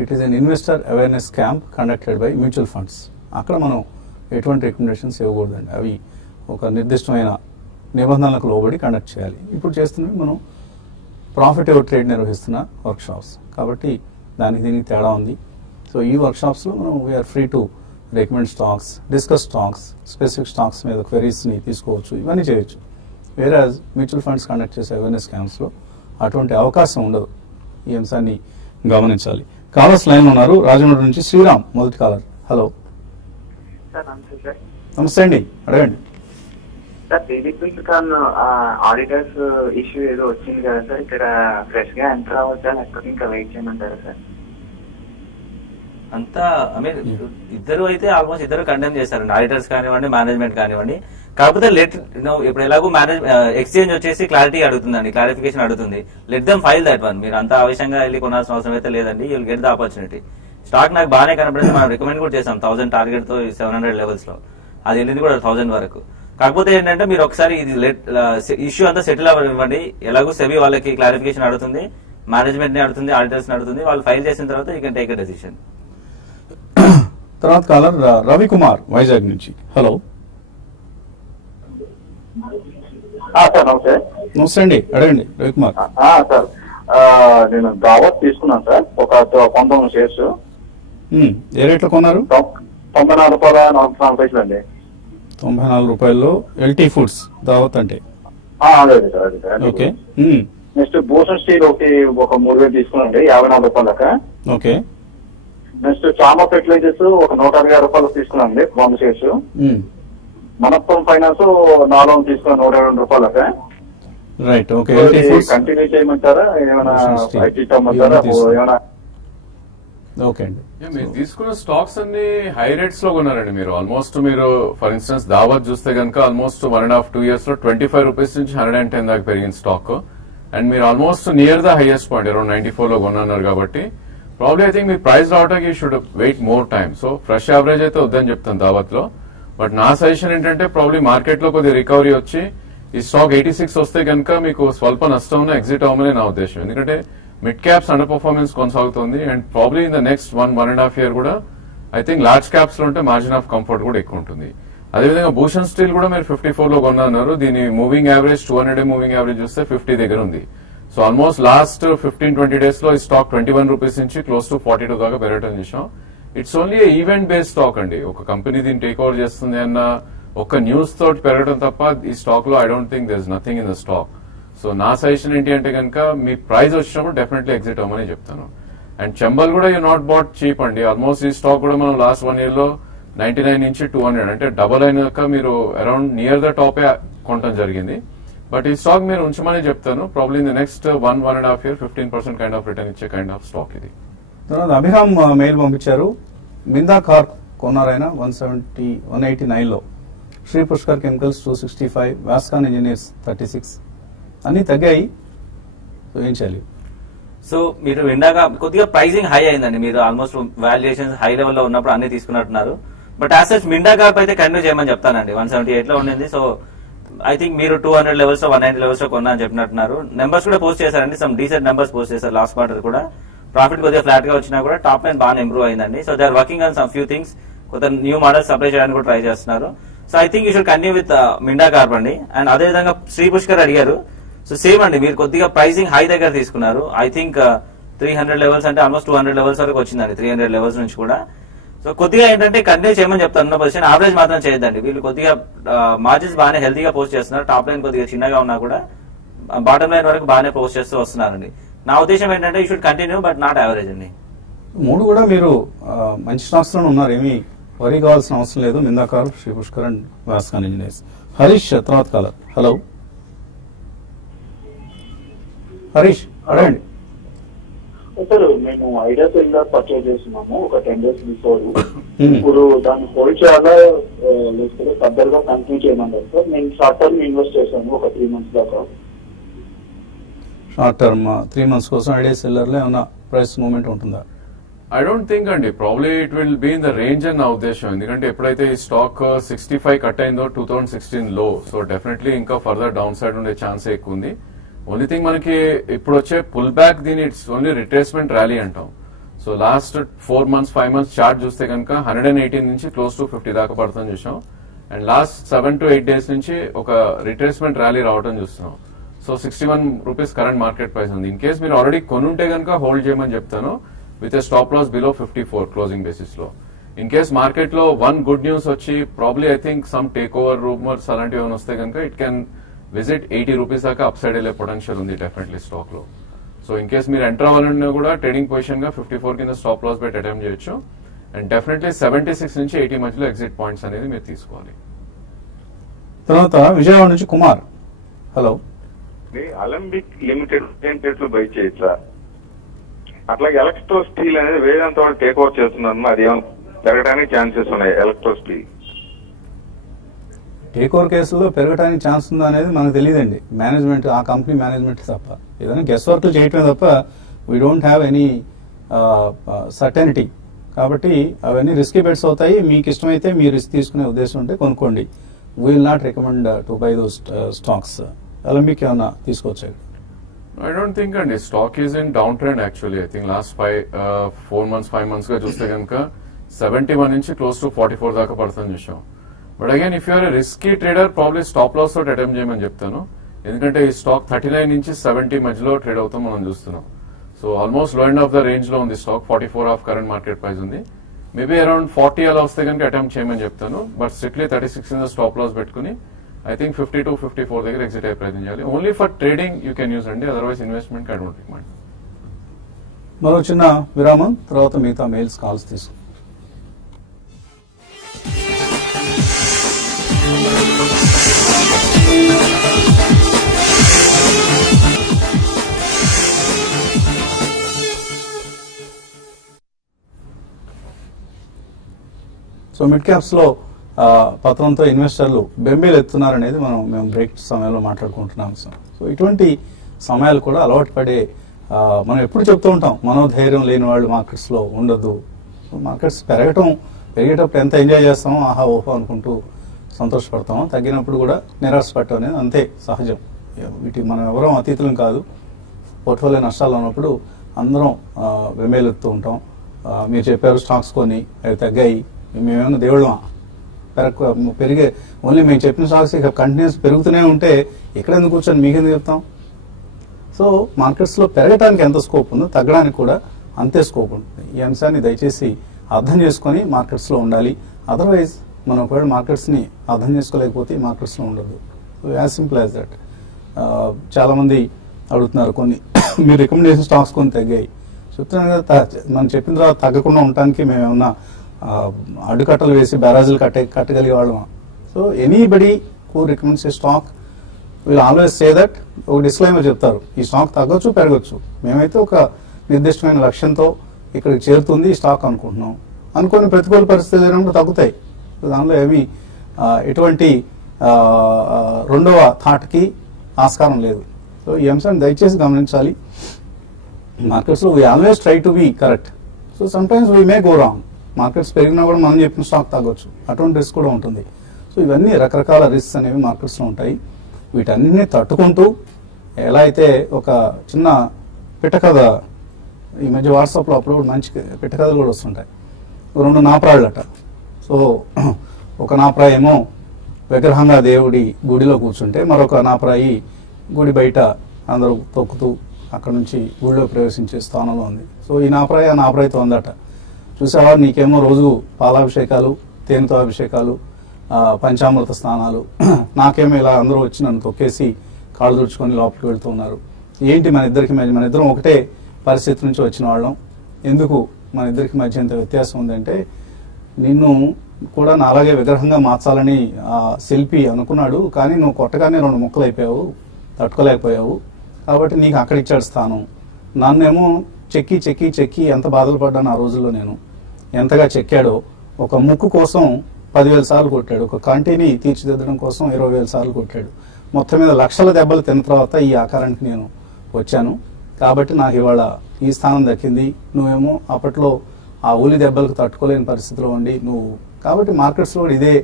It is an investor awareness camp conducted by mutual funds. అక్కడ మనం ఎటువంటి రికమెండేషన్స్ ఇవ్వకూడదండి, అవి ఒక నిర్దిష్టమైన నిబంధనలకు లోబడి కండక్ట్ చేయాలి. ఇప్పుడు చేస్తున్నవి మనం ప్రాఫిట్ ఎవర్ ట్రేడ్ నిర్వహిస్తున్న వర్క్షాప్స్ కాబట్టి దానికి దీనికి తేడా ఉంది. సో ఈ వర్క్షాప్స్లో మనం we're free to recommend stocks, discuss stocks, specific stocks మీద క్వెరీస్ని తీసుకోవచ్చు, ఇవన్నీ చేయొచ్చు. వేరాజ్ మ్యూచువల్ ఫండ్స్ కండక్ట్ చేసే అవేర్నెస్ క్యాంప్స్లో అటువంటి అవకాశం ఉండదు. ఈ అంశాన్ని గమనించాలి. కాలర్స్ లైన్ ఉన్నారు. రాజమండ్రి నుంచి శ్రీరామ్ మొదటి కాలర్. హలో, నమస్తే అండి, అడగండి. సార్ TV5 ఆడిటర్స్ ఇష్యూ ఏదో వచ్చింది కదా సార్, ఇక్కడ ఫ్రెష్ గా ఎంటర్ అవ్వచ్చా లేకపోతే ఇంకా వెయిట్ చేయమంటారా సార్? అంతా ఐ మీన్ ఇద్దరు అయితే ఆల్మోస్ట్ ఇద్దరు కండెమ్ చేశారండి, ఆడిటర్స్ కానివ్వండి, మేనేజ్మెంట్ కానివ్వండి. కాకపోతే లెట్ ఇప్పుడు ఎలాగో ఎక్స్చేంజ్ వచ్చేసి క్లారిటీ అడుగుతుందండి, క్లారిఫికేషన్ అడుగుతుంది. Let them file that one. మీరు అంత ఆవేశంగా వెళ్ళి కొనాల్సిన అవసరం అయితే లేదండి. You'll get the opportunity. Stock నాకు బాగానే కనపడింది, మనం రికమెండ్ కూడా చేసాం 1000 టార్గెట్ తో 700 లెవెల్స్ లో, అది వెళ్ళింది కూడా 1000 వరకు. కాకపోతే ఏంటంటే మీరు ఒకసారి ఇది ఇష్యూ అంతా సెటిల్ అవ్వండి. ఎలాగో సెబీ వాళ్ళకి క్లారిఫికేషన్ అడుగుతుంది, మేనేజ్మెంట్ ని అడుగుతుంది, ఆడిటర్స్ ని అడుగుతుంది. వాళ్ళు ఫైల్ చేసిన తర్వాత you can take a decision. తర్వాత కాలర్ రవికుమార్ వైజాగ్ నుంచి. హలో, సార్ నమస్తే. నమస్తే అండి, అడగండి రవికుమార్. సార్ నేను దావత్ తీసుకున్నాను సార్, ఒక 19 షేర్స్. ఏ రేట్లో కొన్నారు? 94 రూపాయల 4 పైసలు అండి. 94 రూపాయల్లో ఎల్టీ ఫుడ్స్ దావత్ అంటే అదే sir. Okay. Next Bhushan steel ఒక 3000 తీసుకున్నాండి, 54 రూపాయల దాకా. ఓకే. నెక్స్ట్ చామా ఫెర్టిలైజర్స్ ఒక 126 రూపాయలు తీసుకున్నాండి 100 షేర్స్. మనప్పురం ఫైనాన్స్ 4 తీసుకున్నాను 120 రూపాయల దాకా. రైట్. ఓకే. కంటిన్యూ చేయమంటారా, ఏమైనా ఇవ్వమంటారా, ఏమైనా? ఓకే అండి. మీరు తీసుకున్న స్టాక్స్ అన్ని హై రేట్స్ లో కొన్నారండి. మీరు ఆల్మోస్ట్ మీరు ఫర్ ఇన్స్టెన్స్ దావత్ చూస్తే కనుక ఆల్మోస్ట్ 1.5-2 years లో 25 రూపీస్ నుంచి 110 దాకా పెరిగిన స్టాక్. అండ్ మీరు almost near the highest point around 94 లో కొన్నారు కాబట్టి ప్రాబ్లీ ఐ థింక్ మీ ప్రైస్ రావడానికి you should wait more time. So fresh average అయితే వద్దని చెప్తాను దావత్ లో. బట్ నా సజెషన్ ఏంటంటే ప్రాబ్లీ మార్కెట్ లో కొద్దిగా రికవరీ వచ్చి ఈ స్టాక్ 86 వస్తే కనుక మీకు స్వల్ప నష్టం ఎగ్జిట్ అవ్వమని నా ఉద్దేశం. ఎందుకంటే మిడ్ క్యాప్స్ అండర్ పర్ఫార్మెన్స్ కొనసాగుతుంది. And probably in the next 1.5 year కూడా ఐ థింక్ లార్జ్ క్యాప్స్ లో ఉంటే మార్జిన్ ఆఫ్ కంఫర్ట్ కూడా ఎక్కువ ఉంటుంది. అదేవిధంగా భూషణ్ స్టీల్ కూడా మీరు 54 లో కొన్నారు. దీని మూవింగ్ యావరేజ్ 200 మూవింగ్ యావరేజ్ చూస్తే 50 దగ్గర ఉంది. సో ఆల్మోస్ట్ లాస్ట్ 15-20 days లో ఈ స్టాక్ 21 రూపీస్ నుంచి క్లోజ్ టు 42 దాకా పెరగడం చూసాం. It's only event based stock అండి. ఒక కంపెనీ దీన్ని టేక్ ఓవర్ చేస్తుంది అన్న ఒక న్యూస్ తోటి పెరగడం తప్ప ఈ స్టాక్ లో I don't think there is nothing in the stock. So నా సజెషన్ ఏంటి అంటే కనుక మీ ప్రైస్ వచ్చినప్పుడు డెఫినెట్లీ ఎగ్జిట్ అవ్వమని చెప్తాను. అండ్ చెంబల్ కూడా యూ నాట్ బాట్ చీప్ అండి. ఆల్మోస్ట్ ఈ స్టాక్ కూడా మనం లాస్ట్ 1 year లో 99 నుంచి 200 అంటే డబల్ అయినాక మీరు అరౌండ్ నియర్ ద టాపే కొనడం జరిగింది. బట్ ఈ స్టాక్ మీరు ఉంచమని చెప్తాను. Probably in the next 1.5 year 15% kind of return ఇచ్చే కైండ్ ఆఫ్ స్టాక్ ఇది. తర్వాత అభిరామ్ మెయిల్ పంపించారు. మిందా కార్ప్ కొన్నారైనా 189 లో, శ్రీ పుష్కర్ కెమికల్స్ 265, వాస్కాన్ ఇంజనీర్స్ 36 అన్ని తగ్గాయి. సో ఏం చేయాలి? సో మీరు ఇందాక కొద్దిగా ప్రైసింగ్ హై అయిందండి. మీరు ఆల్మోస్ట్ వాల్యుయేషన్ హై లెవెల్ లో ఉన్నప్పుడు అన్ని తీసుకున్నట్టున్నారు. But as such Minda Corp అయితే కంటిన్యూ చేయమని చెప్తానండి. 178 లో ఉండింది. సో ఐ థింక్ మీరు 200 లెవెల్స్ 190 లెవెల్స్ లో కొన్నా అని చెప్పినట్టున్నారు. నెంబర్స్ కూడా పోస్ట్ చేశారండి, సమ్ డీసెంట్ నెంబర్స్ పోస్ట్ చేశారు లాస్ట్ క్వార్టర్ కూడా. ప్రాఫిట్ కొద్దిగా ఫ్లాట్ గా వచ్చినా కూడా టాప్ లైన్ బాగా ఇంప్రూవ్ అయిందండి. So they are working on some few things, కొత్త న్యూ మోడల్స్ సప్లై చేయడానికి కూడా ట్రై చేస్తున్నారు. So I think you should continue with Minda Corp అండి. అండ్ అదే విధంగా శ్రీ పుష్కర్ అడిగారు. సో సేమ్ అండి, మీరు కొద్దిగా ప్రైసింగ్ హై దగ్గర తీసుకున్నారు. ఐ థింక్ 300 లెవెల్స్ అంటే ఆల్మోస్ట్ 200 లెవెల్స్ వరకు వచ్చిందండి, 300 లెవెల్స్ నుంచి కూడా. సో కొద్దిగా ఏంటంటే కంటిన్యూ చేయమని చెప్తాను ఉన్న పొజిషన్, యావరేజ్ మాత్రం చేయొద్దండి. వీళ్ళు కొద్దిగా మార్జిన్స్ బాగానే హెల్తీగా పోస్ట్ చేస్తున్నారు. టాప్ లైన్ కొద్దిగా చిన్నగా ఉన్నా కూడా బాటమ్ లైన్ వరకు బాగానే పోస్ట్ చేస్తూ వస్తున్నారండి. నా ఉద్దేశం ఏంటంటే you should continue but not average అండి. మూడు కూడా మీరు మంచి స్టాక్స్ లో ఉన్నారు, ఏమీ వరీ కావాల్సిన అవసరం లేదు. Minda Corp, Shri Pushkar and Vascon Engineers. Harish తర్వాత కాలర్. హలో హరీష్, అడగండి. సార్ మేము ఐడియా సెల్యులార్ పర్చేజ్ చేస్తున్నాము ఒక 10 days బిఫోర్. ఇప్పుడు దాన్ని హోల్డ్ చేయాలా లేకపోతే ఫర్దర్ గా కంటిన్యూ చేయమన్నారు సార్. నేను షార్ట్ టర్మ్ ఇన్వెస్ట్ చేశాను ఒక 3 months దాకా. షార్ట్ టర్మ్ 3 months కోసం ఐడియా సెల్లర్ లో ఏమన్నా ప్రైస్ మూవ్మెంట్ ఉంటుందా? ఐ డోంట్ థింక్ అండి, probably it will be in the range అని నా ఉద్దేశం. ఎందుకంటే ఎప్పుడైతే ఈ స్టాక్ 65 కట్ అయిందో 2016 లో, సో డెఫినెట్లీ ఇంకా ఫర్దర్ డౌన్ సైడ్ ఉండే ఛాన్స్ ఎక్కువ ఉంది. ఓన్లీ థింగ్ మనకి ఇప్పుడు వచ్చే పుల్ బ్యాక్ దీని ఇట్స్ ఓన్లీ రిట్రేస్మెంట్ ర్యాలీ అంటాం. So last 4 months 5 months chart చూస్తే కనుక 118 నుంచి క్లోజ్ టు 50 దాకా పడుతుంది చూసాం. అండ్ లాస్ట్ 7 to 8 days నుంచి ఒక రిట్రేస్మెంట్ ర్యాలీ రావడం చూస్తున్నాం. So 61 rupees current market price ఉంది. ఇన్ కేస్ మీరు ఆల్రెడీ కొనుంటే కనుక హోల్డ్ చేయమని చెప్తాను with a stop loss below 54 closing basis లో. ఇన్ కేస్ మార్కెట్ లో వన్ గుడ్ న్యూస్ వచ్చి probably I think some take over rumours అలాంటివి ఏమైనా వస్తే కనుక ఇట్ కెన్ విజిట్ 80 రూపీస్ దాకా అప్ సైడ్ వెళ్ళే పొటెన్షియల్ ఉంది డెఫినెట్లీ స్టాక్ లో. సో ఇన్ కేస్ మీరు ఎంటర్ అవ్వాలన్నా కూడా ట్రేడింగ్ పొజిషన్ గా 54 కింద స్టాప్ లాస్ పెట్టి అటెంప్ట్ చేయొచ్చు. అండ్ డెఫినెట్లీ 76 నుంచి 80 మధ్యలో ఎగ్జిట్ పాయింట్స్ అనేది మీరు తీసుకోవాలి. తర్వాత విజయవాడ నుంచి కుమార్. హలో. అలంబిక్ లిమిటెడ్ లో బై చేయొచ్చా? అట్లాగే ఎలక్ట్రో స్టీల్ అనేది వేదాంత వాళ్ళు టేక్ ఓవర్ చేస్తున్నారు, అది ఏమైనా పెరగడానికి ఛాన్సెస్ ఉన్నాయి? ఎలక్ట్రో స్టీల్ టేక్ ఓవర్ కేసులో పెరగడానికి ఛాన్స్ ఉందా అనేది మనకు తెలియదండి. మేనేజ్మెంట్, ఆ కంపెనీ మేనేజ్మెంట్ తప్ప, ఏదైనా గెస్ వర్క్లు చేయటమే తప్ప we don't have any certainty. కాబట్టి అవన్నీ రిస్కీ బెట్స్ అవుతాయి. మీకు ఇష్టమైతే మీరు రిస్క్ తీసుకునే ఉద్దేశం ఉంటే కొనుక్కోండి. We will not recommend to buy those stocks. Alembic ఏమన్నా తీసుకోవచ్చు? I don't think అండి, stock is in down trend actually. I think last 4 months 5 months గా చూస్తే కనుక 71 నుంచి క్లోజ్ టు 44 దాకా పడుతుంది చూసాం. But again if you're risky trader probably stop loss తోటి అటెంప్ట్ చేయమని చెప్తాను. ఎందుకంటే ఈ స్టాక్ 39 నుంచి 70 మధ్యలో ట్రేడ్ అవుతాం మనం చూస్తున్నాం. సో ఆల్మోస్ట్ లో ఎండ్ ఆఫ్ ద రేంజ్ లో ఉంది stock. 44 of current market price ఉంది. మేబీ అరౌండ్ 40 అలా వస్తే కనుక అటెంప్ట్ చేయమని చెప్తాను. బట్ స్ట్రిక్ట్లీ 36 స్టాప్ లాస్ పెట్టుకుని I think 50 to 54 దగ్గర ఎగ్జిట్ అయ్యే ప్రయత్నం చేయాలి. Only for trading you can use అండి, otherwise investment I don't recommend. మరో చిన్న విరామం తర్వాత మిగతా మెయిల్స్ కాల్స్ తీసుకు. సో మిడ్ క్యాప్స్ లో పత్రంతో ఇన్వెస్టర్లు బెంబేలు ఎత్తున్నారనేది మేము బ్రేక్ సమయంలో మాట్లాడుకుంటున్నాం. సో ఇటువంటి సమయాలు కూడా అలవాటు పడే, మనం ఎప్పుడు చెప్తూ ఉంటాం మనోధైర్యం లేని వాళ్ళు మార్కెట్స్ లో ఉండొద్దు. మార్కెట్స్ పెరిగేటప్పుడు ఎంత ఎంజాయ్ చేస్తామో ఆహా ఓహో అనుకుంటూ సంతోషపడతామో, తగ్గినప్పుడు కూడా నిరాశపడటం అనేది అంతే సహజం. వీటికి మనం ఎవరూ అతీతులం కాదు. పోర్ట్ఫోలియో నష్టాలు ఉన్నప్పుడు అందరం బెంబేలు ఎత్తుతూ ఉంటాం. మీరు చెప్పారు స్టాక్స్ కొని అవి తగ్గాయి, మేమేమన్నా దేవుళ్ళమా? పెరిగే ఓన్లీ మేము చెప్పిన స్టాక్స్ ఇక కంటిన్యూస్ పెరుగుతూనే ఉంటే ఇక్కడ ఎందుకు కూర్చొని మీకెందుకు చెప్తాం? సో మార్కెట్స్ లో పెరగడానికి ఎంత స్కోప్ ఉందో తగ్గడానికి కూడా అంతే స్కోప్ ఉంటుంది. ఈ అంశాన్ని దయచేసి అర్థం చేసుకొని మార్కెట్స్ లో ఉండాలి. అదర్వైజ్ మనం ఒకవేళ మార్కెట్స్ ని అర్థం చేసుకోలేకపోతే మార్కెట్స్ లో ఉండదు. As simple as that. చాలా మంది అడుగుతున్నారు కొన్ని మీరు రికమెండేషన్ స్టాక్స్ కొన్ని తగ్గాయి చెప్తున్నాను కదా. మనం చెప్పిన తర్వాత తగ్గకుండా ఉండటానికి మేము ఏమన్నా అడ్డుకట్టలు వేసి బ్యారాజులు కట్టగలిగే వాళ్ళమా? So anybody who recommends a stock will always say that, ఒక డిస్క్లైమర్ చెప్తారు, ఈ స్టాక్ తగ్గొచ్చు పెరగచ్చు, మేమైతే ఒక నిర్దిష్టమైన లక్ష్యంతో ఇక్కడికి చేరుతుంది ఈ స్టాక్ అనుకుంటున్నాం. అనుకోని ప్రతికూల పరిస్థితులు లేనప్పుడు తగ్గుతాయి. దానిలో ఏమి ఎటువంటి రెండవ థాట్కి ఆస్కారం లేదు. సో ఈ అంశాన్ని దయచేసి గమనించాలి. మార్కెట్స్లో we always try to be correct. So some times we may go wrong. Markets పెరిగినా కూడా మనం చెప్పిన స్టాక్ తగ్గొచ్చు, అటువంటి రిస్క్ కూడా ఉంటుంది. సో ఇవన్నీ రకరకాల రిస్క్స్ అనేవి మార్కెట్స్లో ఉంటాయి. వీటన్నిటిని తట్టుకుంటూ ఎలా అయితే ఒక చిన్న పిట్టకథ ఈ మధ్య వాట్సాప్లో అప్పుడు మంచి పిట్టకథలు కూడా వస్తుంటాయి. 2 నాప్రాళ్ళట. సో ఒక నాప్రాయి ఏమో విగ్రహంగా దేవుడి గుడిలో కూర్చుంటే మరొక నాప్రాయి గుడి బయట అందరూ తొక్కుతూ అక్కడ నుంచి గుడిలో ప్రవేశించే స్థానంలో ఉంది. సో ఈ నాప్రాయి ఆ నాప్రాయితో అందట, చూసావా నీకేమో రోజు పాలాభిషేకాలు, తేనెతో అభిషేకాలు, పంచామృత స్నానాలు, నాకేమో ఇలా అందరూ వచ్చి నన్ను తొక్కేసి కాళ్ళు తుడుచుకొని లోపలికి వెళ్తూ ఉన్నారు. ఏంటి మన ఇద్దరం ఒకటే పరిస్థితి నుంచి వచ్చిన వాళ్ళం, ఎందుకు మన ఇద్దరికి మధ్య ఎంత వ్యత్యాసం ఉందంటే నిన్ను కూడా నా అలాగే విగ్రహంగా మార్చాలని ఆ శిల్పి అనుకున్నాడు, కానీ నువ్వు కొట్టగానే 2 ముక్కలు అయిపోయావు, తట్టుకోలేకపోయావు, కాబట్టి నీకు అక్కడ ఇచ్చాడు స్థానం. నన్నేమో చెక్కి చెక్కి చెక్కి ఎంత బాధలు పడ్డాను ఆ రోజుల్లో, నేను ఎంతగా చెక్కాడో. ఒక ముక్కు కోసం 10,000 సార్లు కొట్టాడు, ఒక కంటిని తీర్చిదిద్దడం కోసం 20,000 సార్లు కొట్టాడు. మొత్తం మీద లక్షల దెబ్బలు తిన్న తర్వాత ఈ ఆకారానికి నేను వచ్చాను, కాబట్టి నాకు ఇవాళ ఈ స్థానం దక్కింది. నువ్వేమో అప్పట్లో ఆ ఊలి దెబ్బలకు తట్టుకోలేని పరిస్థితిలో ఉండి నువ్వు, కాబట్టి మార్కెట్స్లో కూడా ఇదే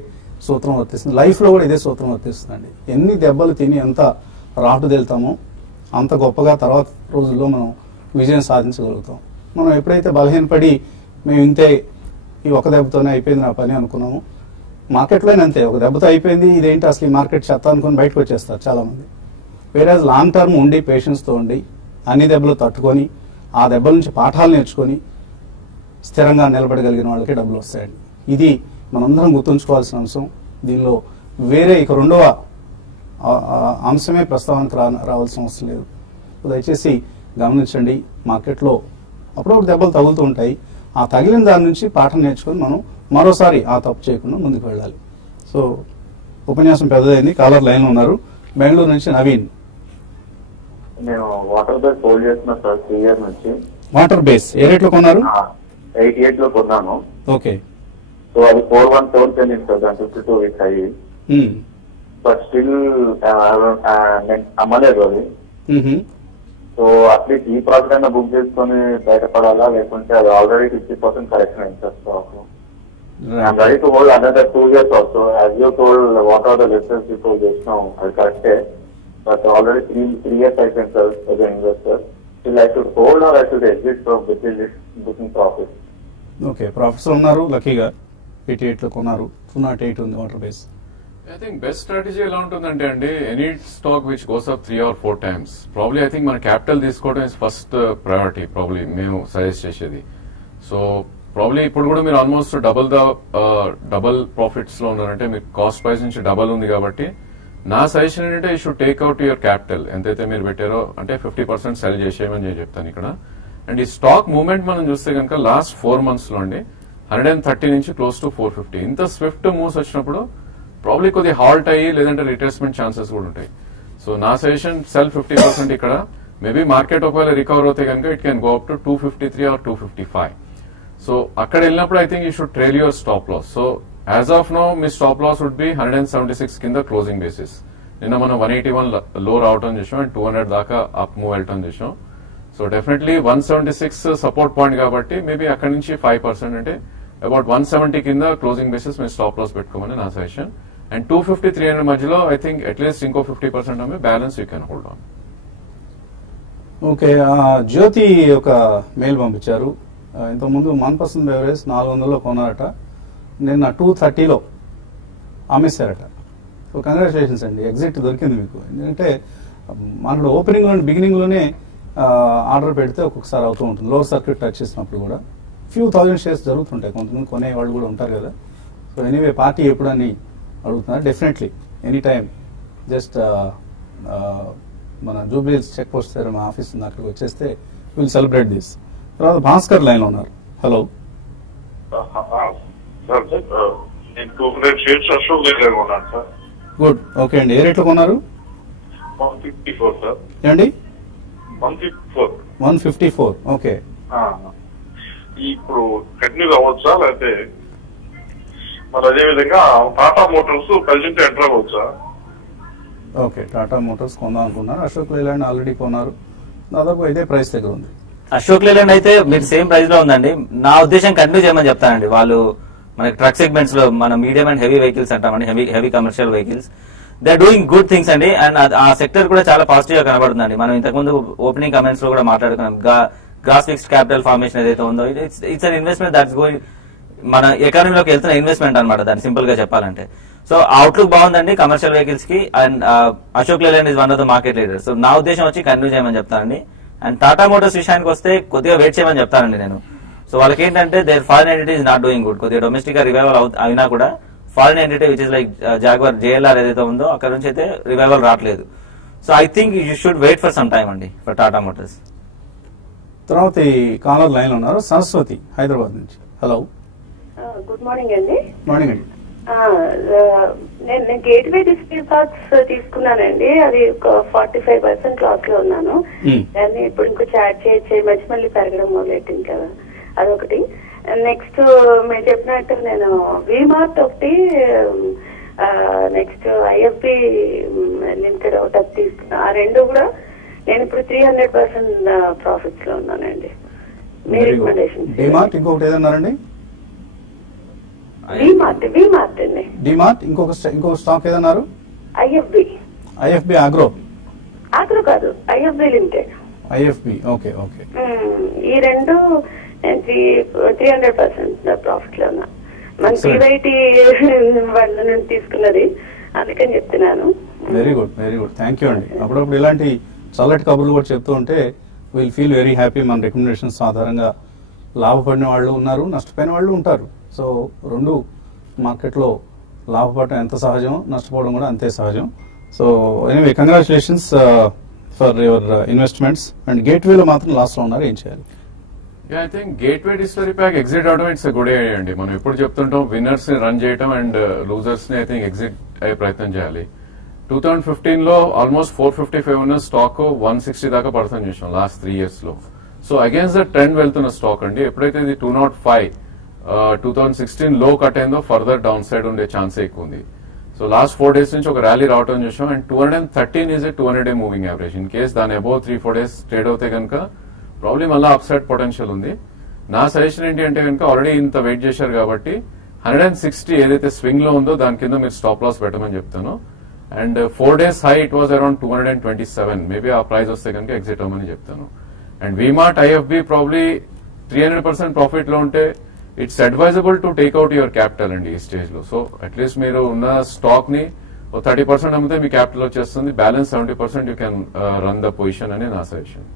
సూత్రం వర్తిస్తుంది, లైఫ్లో కూడా ఇదే సూత్రం వర్తిస్తుందండి. ఎన్ని దెబ్బలు తిని ఎంత రాటుదేళ్తామో అంత గొప్పగా తర్వాత రోజుల్లో మనం విజయం సాధించగలుగుతాం. మనం ఎప్పుడైతే బలహీనపడి మేము ఇంతే, ఈ ఒక దెబ్బతోనే అయిపోయింది నా పని అనుకున్నాము, మార్కెట్లోనే అంతే, ఒక దెబ్బతో అయిపోయింది, ఇదేంటి అసలు ఈ మార్కెట్ చెత్త అనుకుని బయటకు వచ్చేస్తారు చాలామంది. వేరే లాంగ్ టర్మ్ ఉండి పేషెన్స్తో ఉండి అన్ని దెబ్బలు తట్టుకొని ఆ దెబ్బల నుంచి పాఠాలు నేర్చుకొని స్థిరంగా నిలబడగలిగిన వాళ్ళకి డబ్బులు వస్తాయండి. ఇది మనందరం గుర్తుంచుకోవాల్సిన అంశం. దీనిలో వేరే ఇక రెండవ అంశమే ప్రస్తావనకు రావాల్సిన అవసరం లేదు. దయచేసి గమనించండి, మార్కెట్లో అప్పుడప్పుడు దెబ్బలు తగులుతూ ఉంటాయి, ఆ తగిలిన దాని నుంచి పాఠం నేర్చుకొని మనం మరోసారి ఆ తప్పు చేయకుండా ముందుకు వెళ్ళాలి. సో ఉపన్యాసం పెద్దదైంది. కాలర్ లైన్లో ఉన్నారు, బెంగళూరు నుంచి నవీన్. నేను వాటర్ బేస్ హోల్డ్ చేస్తున్నా సార్ 3 years నుంచి. వాటర్ బేస్ ఏ రేట్ లో కొన్నారు? 88 లో కొన్నాను. ఓకే. సో అది 417 వెళ్ళింది సార్, దాని 52 weeks అయ్యి. బట్ స్టిల్ నేను అమ్మలేదు అది. సో అట్లీస్ట్ ఈ ప్రాజెక్ట్ అయినా బుక్ చేసుకొని బయటపడాలా, లేకుంటే అది ఆల్రెడీ 50% కరెక్షన్ అయింది sir stock. I'm ready to hold another 2 years also. As you told what are the lessons you told చేసినాం, అది కరెక్టే. But already 3 years I can serve as an investor. Still I should hold or I should exit from within this booking profit. Okay, profits ఉన్నారు, లక్కీగా 88 లో కొన్నారు, 208 ఉంది water base. I think best strategy ఎలా ఉంటుందంటే అండి, any stock which goes up 3 or 4 times, probably I think మన capital తీసుకోవడం ఇస్ ఫస్ట్ ప్రయారిటీ, ప్రాబ్లీ మేము సజెస్ట్ చేసేది. సో ప్రాబ్లీ ఇప్పుడు కూడా మీరు ఆల్మోస్ట్ డబుల్ ప్రాఫిట్స్ లో ఉన్నారంటే మీకు కాస్ట్ ప్రైస్ నుంచి డబల్ ఉంది కాబట్టి నా సజెషన్ ఏంటంటే you should take out your capital, ఎంతైతే మీరు పెట్టారో అంటే 50% సెల్ చేసేయమని నేను చెప్తాను ఇక్కడ. అండ్ ఈ స్టాక్ మూవ్మెంట్ మనం చూస్తే కనుక లాస్ట్ 4 months లో అండి 130 నుంచి క్లోజ్ టు 450 ఇంత స్విఫ్ట్ మూవ్స్ వచ్చినప్పుడు ప్రాబ్లీ కొద్దిగా హాల్ట్ అయ్యి లేదంటే రిట్రేస్మెంట్ ఛాన్సెస్ కూడా ఉంటాయి. సో నా సజెషన్ సెల్ 50% ఇక్కడ. మేబీ మార్కెట్ ఒకవేళ రికవర్ అవుతే కనుక it can go up to 253 or 255. So అక్కడ వెళ్ళినప్పుడు I think you should trail your stop loss. So as of now మీ స్టాప్ లాస్ వుడ్ బి 176 కింద క్లోజింగ్ బేసిస్. నిన్న మనం 181 లో రావటం చేసాం అండ్ 200 దాకా అప్ మూవ్ వెళ్ళటం చేసాం. సో డెఫినెట్లీ 176 సపోర్ట్ పాయింట్ కాబట్టి మేబీ అక్కడి నుంచి 5% అంటే అబౌట్ 170 కింద క్లోజింగ్ బేసిస్ మీరు స్టాప్ లాస్ పెట్టుకోమని నా సజెషన్. అండ్ 250, 300 మధ్యలో ఐ థింక్ అట్లీస్ట్ ఇంకో 50% అమ్మే balance you can hold on. Okay, Jyothi ఒక మెయిల్ పంపించారు. ఇంతకుముందు మన్పసంద్ బెవరేజ్ 400లో కొన్నారట, నిన్న 230లో అమ్మేశారట. సో కంగ్రాచులేషన్స్ అండి, ఎగ్జిట్ దొరికింది మీకు. ఎందుకంటే మనకు ఓపెనింగ్ అండ్ బిగినింగ్ లోనే ఆర్డర్ పెడితే ఒక్కొక్కసారి అవుతూ ఉంటుంది, లోవర్ సర్క్యూట్ టచ్ చేసినప్పుడు కూడా ఫ్యూ థౌజండ్ షేర్స్ జరుగుతుంటాయి, కొంతమంది కొనే వాళ్ళు కూడా ఉంటారు కదా. సో ఎనీవే పార్టీ ఎప్పుడని అడుగుతున్నారు, డెఫినెట్లీ ఎనీ టైం జస్ట్ మన జూబ్లీహిల్స్ చెక్ పోస్ట్ దగ్గర మా ఆఫీస్ ఉంది, అక్కడికి వచ్చేస్తే విల్ సెలబ్రేట్ దిస్. తర్వాత భాస్కర్ లైన్ లో ఉన్నారు. హలో. గుడ్, ఓకే అండి. ఏ రేట్లో కొన్నారు? 154 సార్. ఏమండి? 154. ఓకే. ఇప్పుడు కంటిన్యూ అవ్వచ్చా, లేకపోతే మరి అదే విధంగా టాటా మోటార్స్ ప్రజెంట్ ఎంటర్ అవ్వచ్చా? ఓకే, టాటా మోటార్స్ కొందాం అనుకున్నారు. అశోక్ లేలాండ్ ఆల్రెడీ కొన్నారు, దాదాపు ఇదే ప్రైస్ దగ్గర ఉంది. అశోక్ లేలాండ్ అయితే మీరు సేమ్ ప్రైస్ లో ఉందండి. నా ఉద్దేశం కంటిన్యూ చేయమని చెప్తానండి. వాళ్ళు మనకి ట్రక్ సెగ్మెంట్స్ లో మన మీడియం అండ్ హెవీ వెహికల్స్ అంటామండి, heavy commercial vehicles. They are doing good things అండి. అండ్ ఆ సెక్టర్ కూడా చాలా పాజిటివ్ గా కనబడుతుందండి. మనం ఇంతకుముందు ఓపెనింగ్ కమెంట్స్ లో కూడా మాట్లాడుకున్నాం. గ్రాస్ ఫిక్స్డ్ క్యాపిటల్ ఫార్మేషన్ ఏదైతే ఉందో it's an investment that's going, మన ఎకానమీలోకి వెళ్తున్న ఇన్వెస్ట్మెంట్ అనమాట దాన్ని సింపుల్ గా చెప్పాలంటే. సో అవుట్లుక్ బాగుందండి కమర్షియల్ వెహికల్స్ కి. And Ashok Leyland is one of the market leader. So నా ఉద్దేశం వచ్చి కంటిన్యూ చేయమని చెప్తానండి. అండ్ టాటా మోటార్స్ విషయానికి వస్తే కొద్దిగా వెయిట్ చేయమని చెప్తానండి నేను. సో వాళ్ళకి ఏంటంటే their foreign entity is not doing good. కొద్దిగా డొమెస్టిక్ గా రివైవల్ అయినా కూడా foreign entity which is like Jaguar JLR ఏదైతే ఉందో అక్కడ నుంచి అయితే రివైవల్ రావట్లేదు. So I think you should wait for some time అండి ఫర్ టాటా మోటార్స్. తర్వాత ఈ కాలర్ లైన్ ఉన్నారు సరస్వతి హైదరాబాద్ నుంచి. హలో, గుడ్ మార్నింగ్ అండి. మార్నింగ్ అండి. నేను గేట్వే డిస్ప్లే పార్ట్స్ తీసుకున్నానండి. అది ఒక 45% లాస్ లో ఉన్నాను. దాన్ని ఇప్పుడు ఇంకొంచెం యాడ్ చేయొచ్చు, మళ్ళీ పెరగడం మొదలెట్టింది కదా, అదొకటి. నెక్స్ట్ మీరు చెప్పినట్టు నేను విమార్ట్ ఒకటి, నెక్స్ట్ ఐఎఫ్బి లిమిటెడ్ ఒకటి తీసుకున్నా. ఆ రెండు కూడా నేను ఇప్పుడు 300% ప్రాఫిట్స్ లో ఉన్నానండి. మీ రికమెండేషన్. డిమార్ట్ ఇంకొకటి ఏదన్నారండి? విమార్ట్ అండి. డిమార్ట్ ఇంకొక స్టాక్ ఏదన్నారు? ఐఎఫ్బి అగ్రో కాదు, IFB limited. IFB, okay okay. ఈ రెండు నేను 300% ప్రాఫిట్ లో ఉన్నా. మన పీవైటీ వాళ్ళ నుండి తీసుకున్నది, అందుకని చెప్తున్నాను. Very good, very good, thank you అండి. అప్పుడప్పుడు ఇలాంటి చల్లటి కబుర్లు కూడా చెప్తూ ఉంటే విల్ ఫీల్ వెరీ హ్యాపీ. మన రికమెండేషన్స్ ఆధారంగా లాభపడిన వాళ్ళు ఉన్నారు, నష్టపోయిన వాళ్ళు ఉంటారు. సో రెండు మార్కెట్లో లాభపడటం ఎంత సహజం, నష్టపోవడం కూడా అంతే సహజం. So anyway congratulations for your investments. And గేట్వేలో మాత్రం లాస్ లో ఉన్నారు, ఏం చేయాలి? I think Gateway Distillery pack exit అవడం ఇట్స్ గుడ్ ఐడియా అండి. మనం ఎప్పుడు చెప్తుంటాం విన్నర్స్ ని రన్ చేయడం అండ్ లూజర్స్ ని ఐ థింక్ ఎగ్జిట్ అయ్యే ప్రయత్నం చేయాలి. 2015 లో ఆల్మోస్ట్ 455 ఉన్న స్టాక్ 160 దాకా పడుతుంది చూసాం లాస్ట్ 3 years లో. సో అగేన్స్ ద ట్రెండ్ వెళ్తున్న స్టాక్ అండి. ఎప్పుడైతే ఇది 205 2016 లో కట్ అయిందో ఫర్దర్ డౌన్ సైడ్ ఉండే ఛాన్స్ ఎక్కువ ఉంది. సో లాస్ట్ 4 days నుంచి ఒక ర్యాలీ రావడం చూసాం. And 213 is a 200-day moving average. In case దాని అబౌవ్ 3-4 days ట్రేడ్ అవుతే కనుక ప్రాబ్లమ్ మళ్ళీ అప్ సైడ్ పొటెన్షియల్ ఉంది. నా సజెషన్ ఏంటి అంటే కనుక ఆల్రెడీ ఇంత వెయిట్ చేశారు కాబట్టి 160 ఏదైతే స్వింగ్ లో ఉందో దాని కింద మీరు స్టాప్ లాస్ పెట్టమని చెప్తాను. And 4 days high it was around 227. Maybe ఆ ప్రైస్ వస్తే కనుక ఎగ్జిట్ అవ్వమని చెప్తాను. And V-Mart IFB probably 300% profit లో ఉంటే it's advisable to take out your capital అండి ఈ స్టేజ్ లో. సో అట్లీస్ట్ మీరు ఉన్న స్టాక్ ని 30% అమ్మితే మీ క్యాపిటల్ వచ్చేస్తుంది. Balance 70% you can run the position అని నా సజెషన్.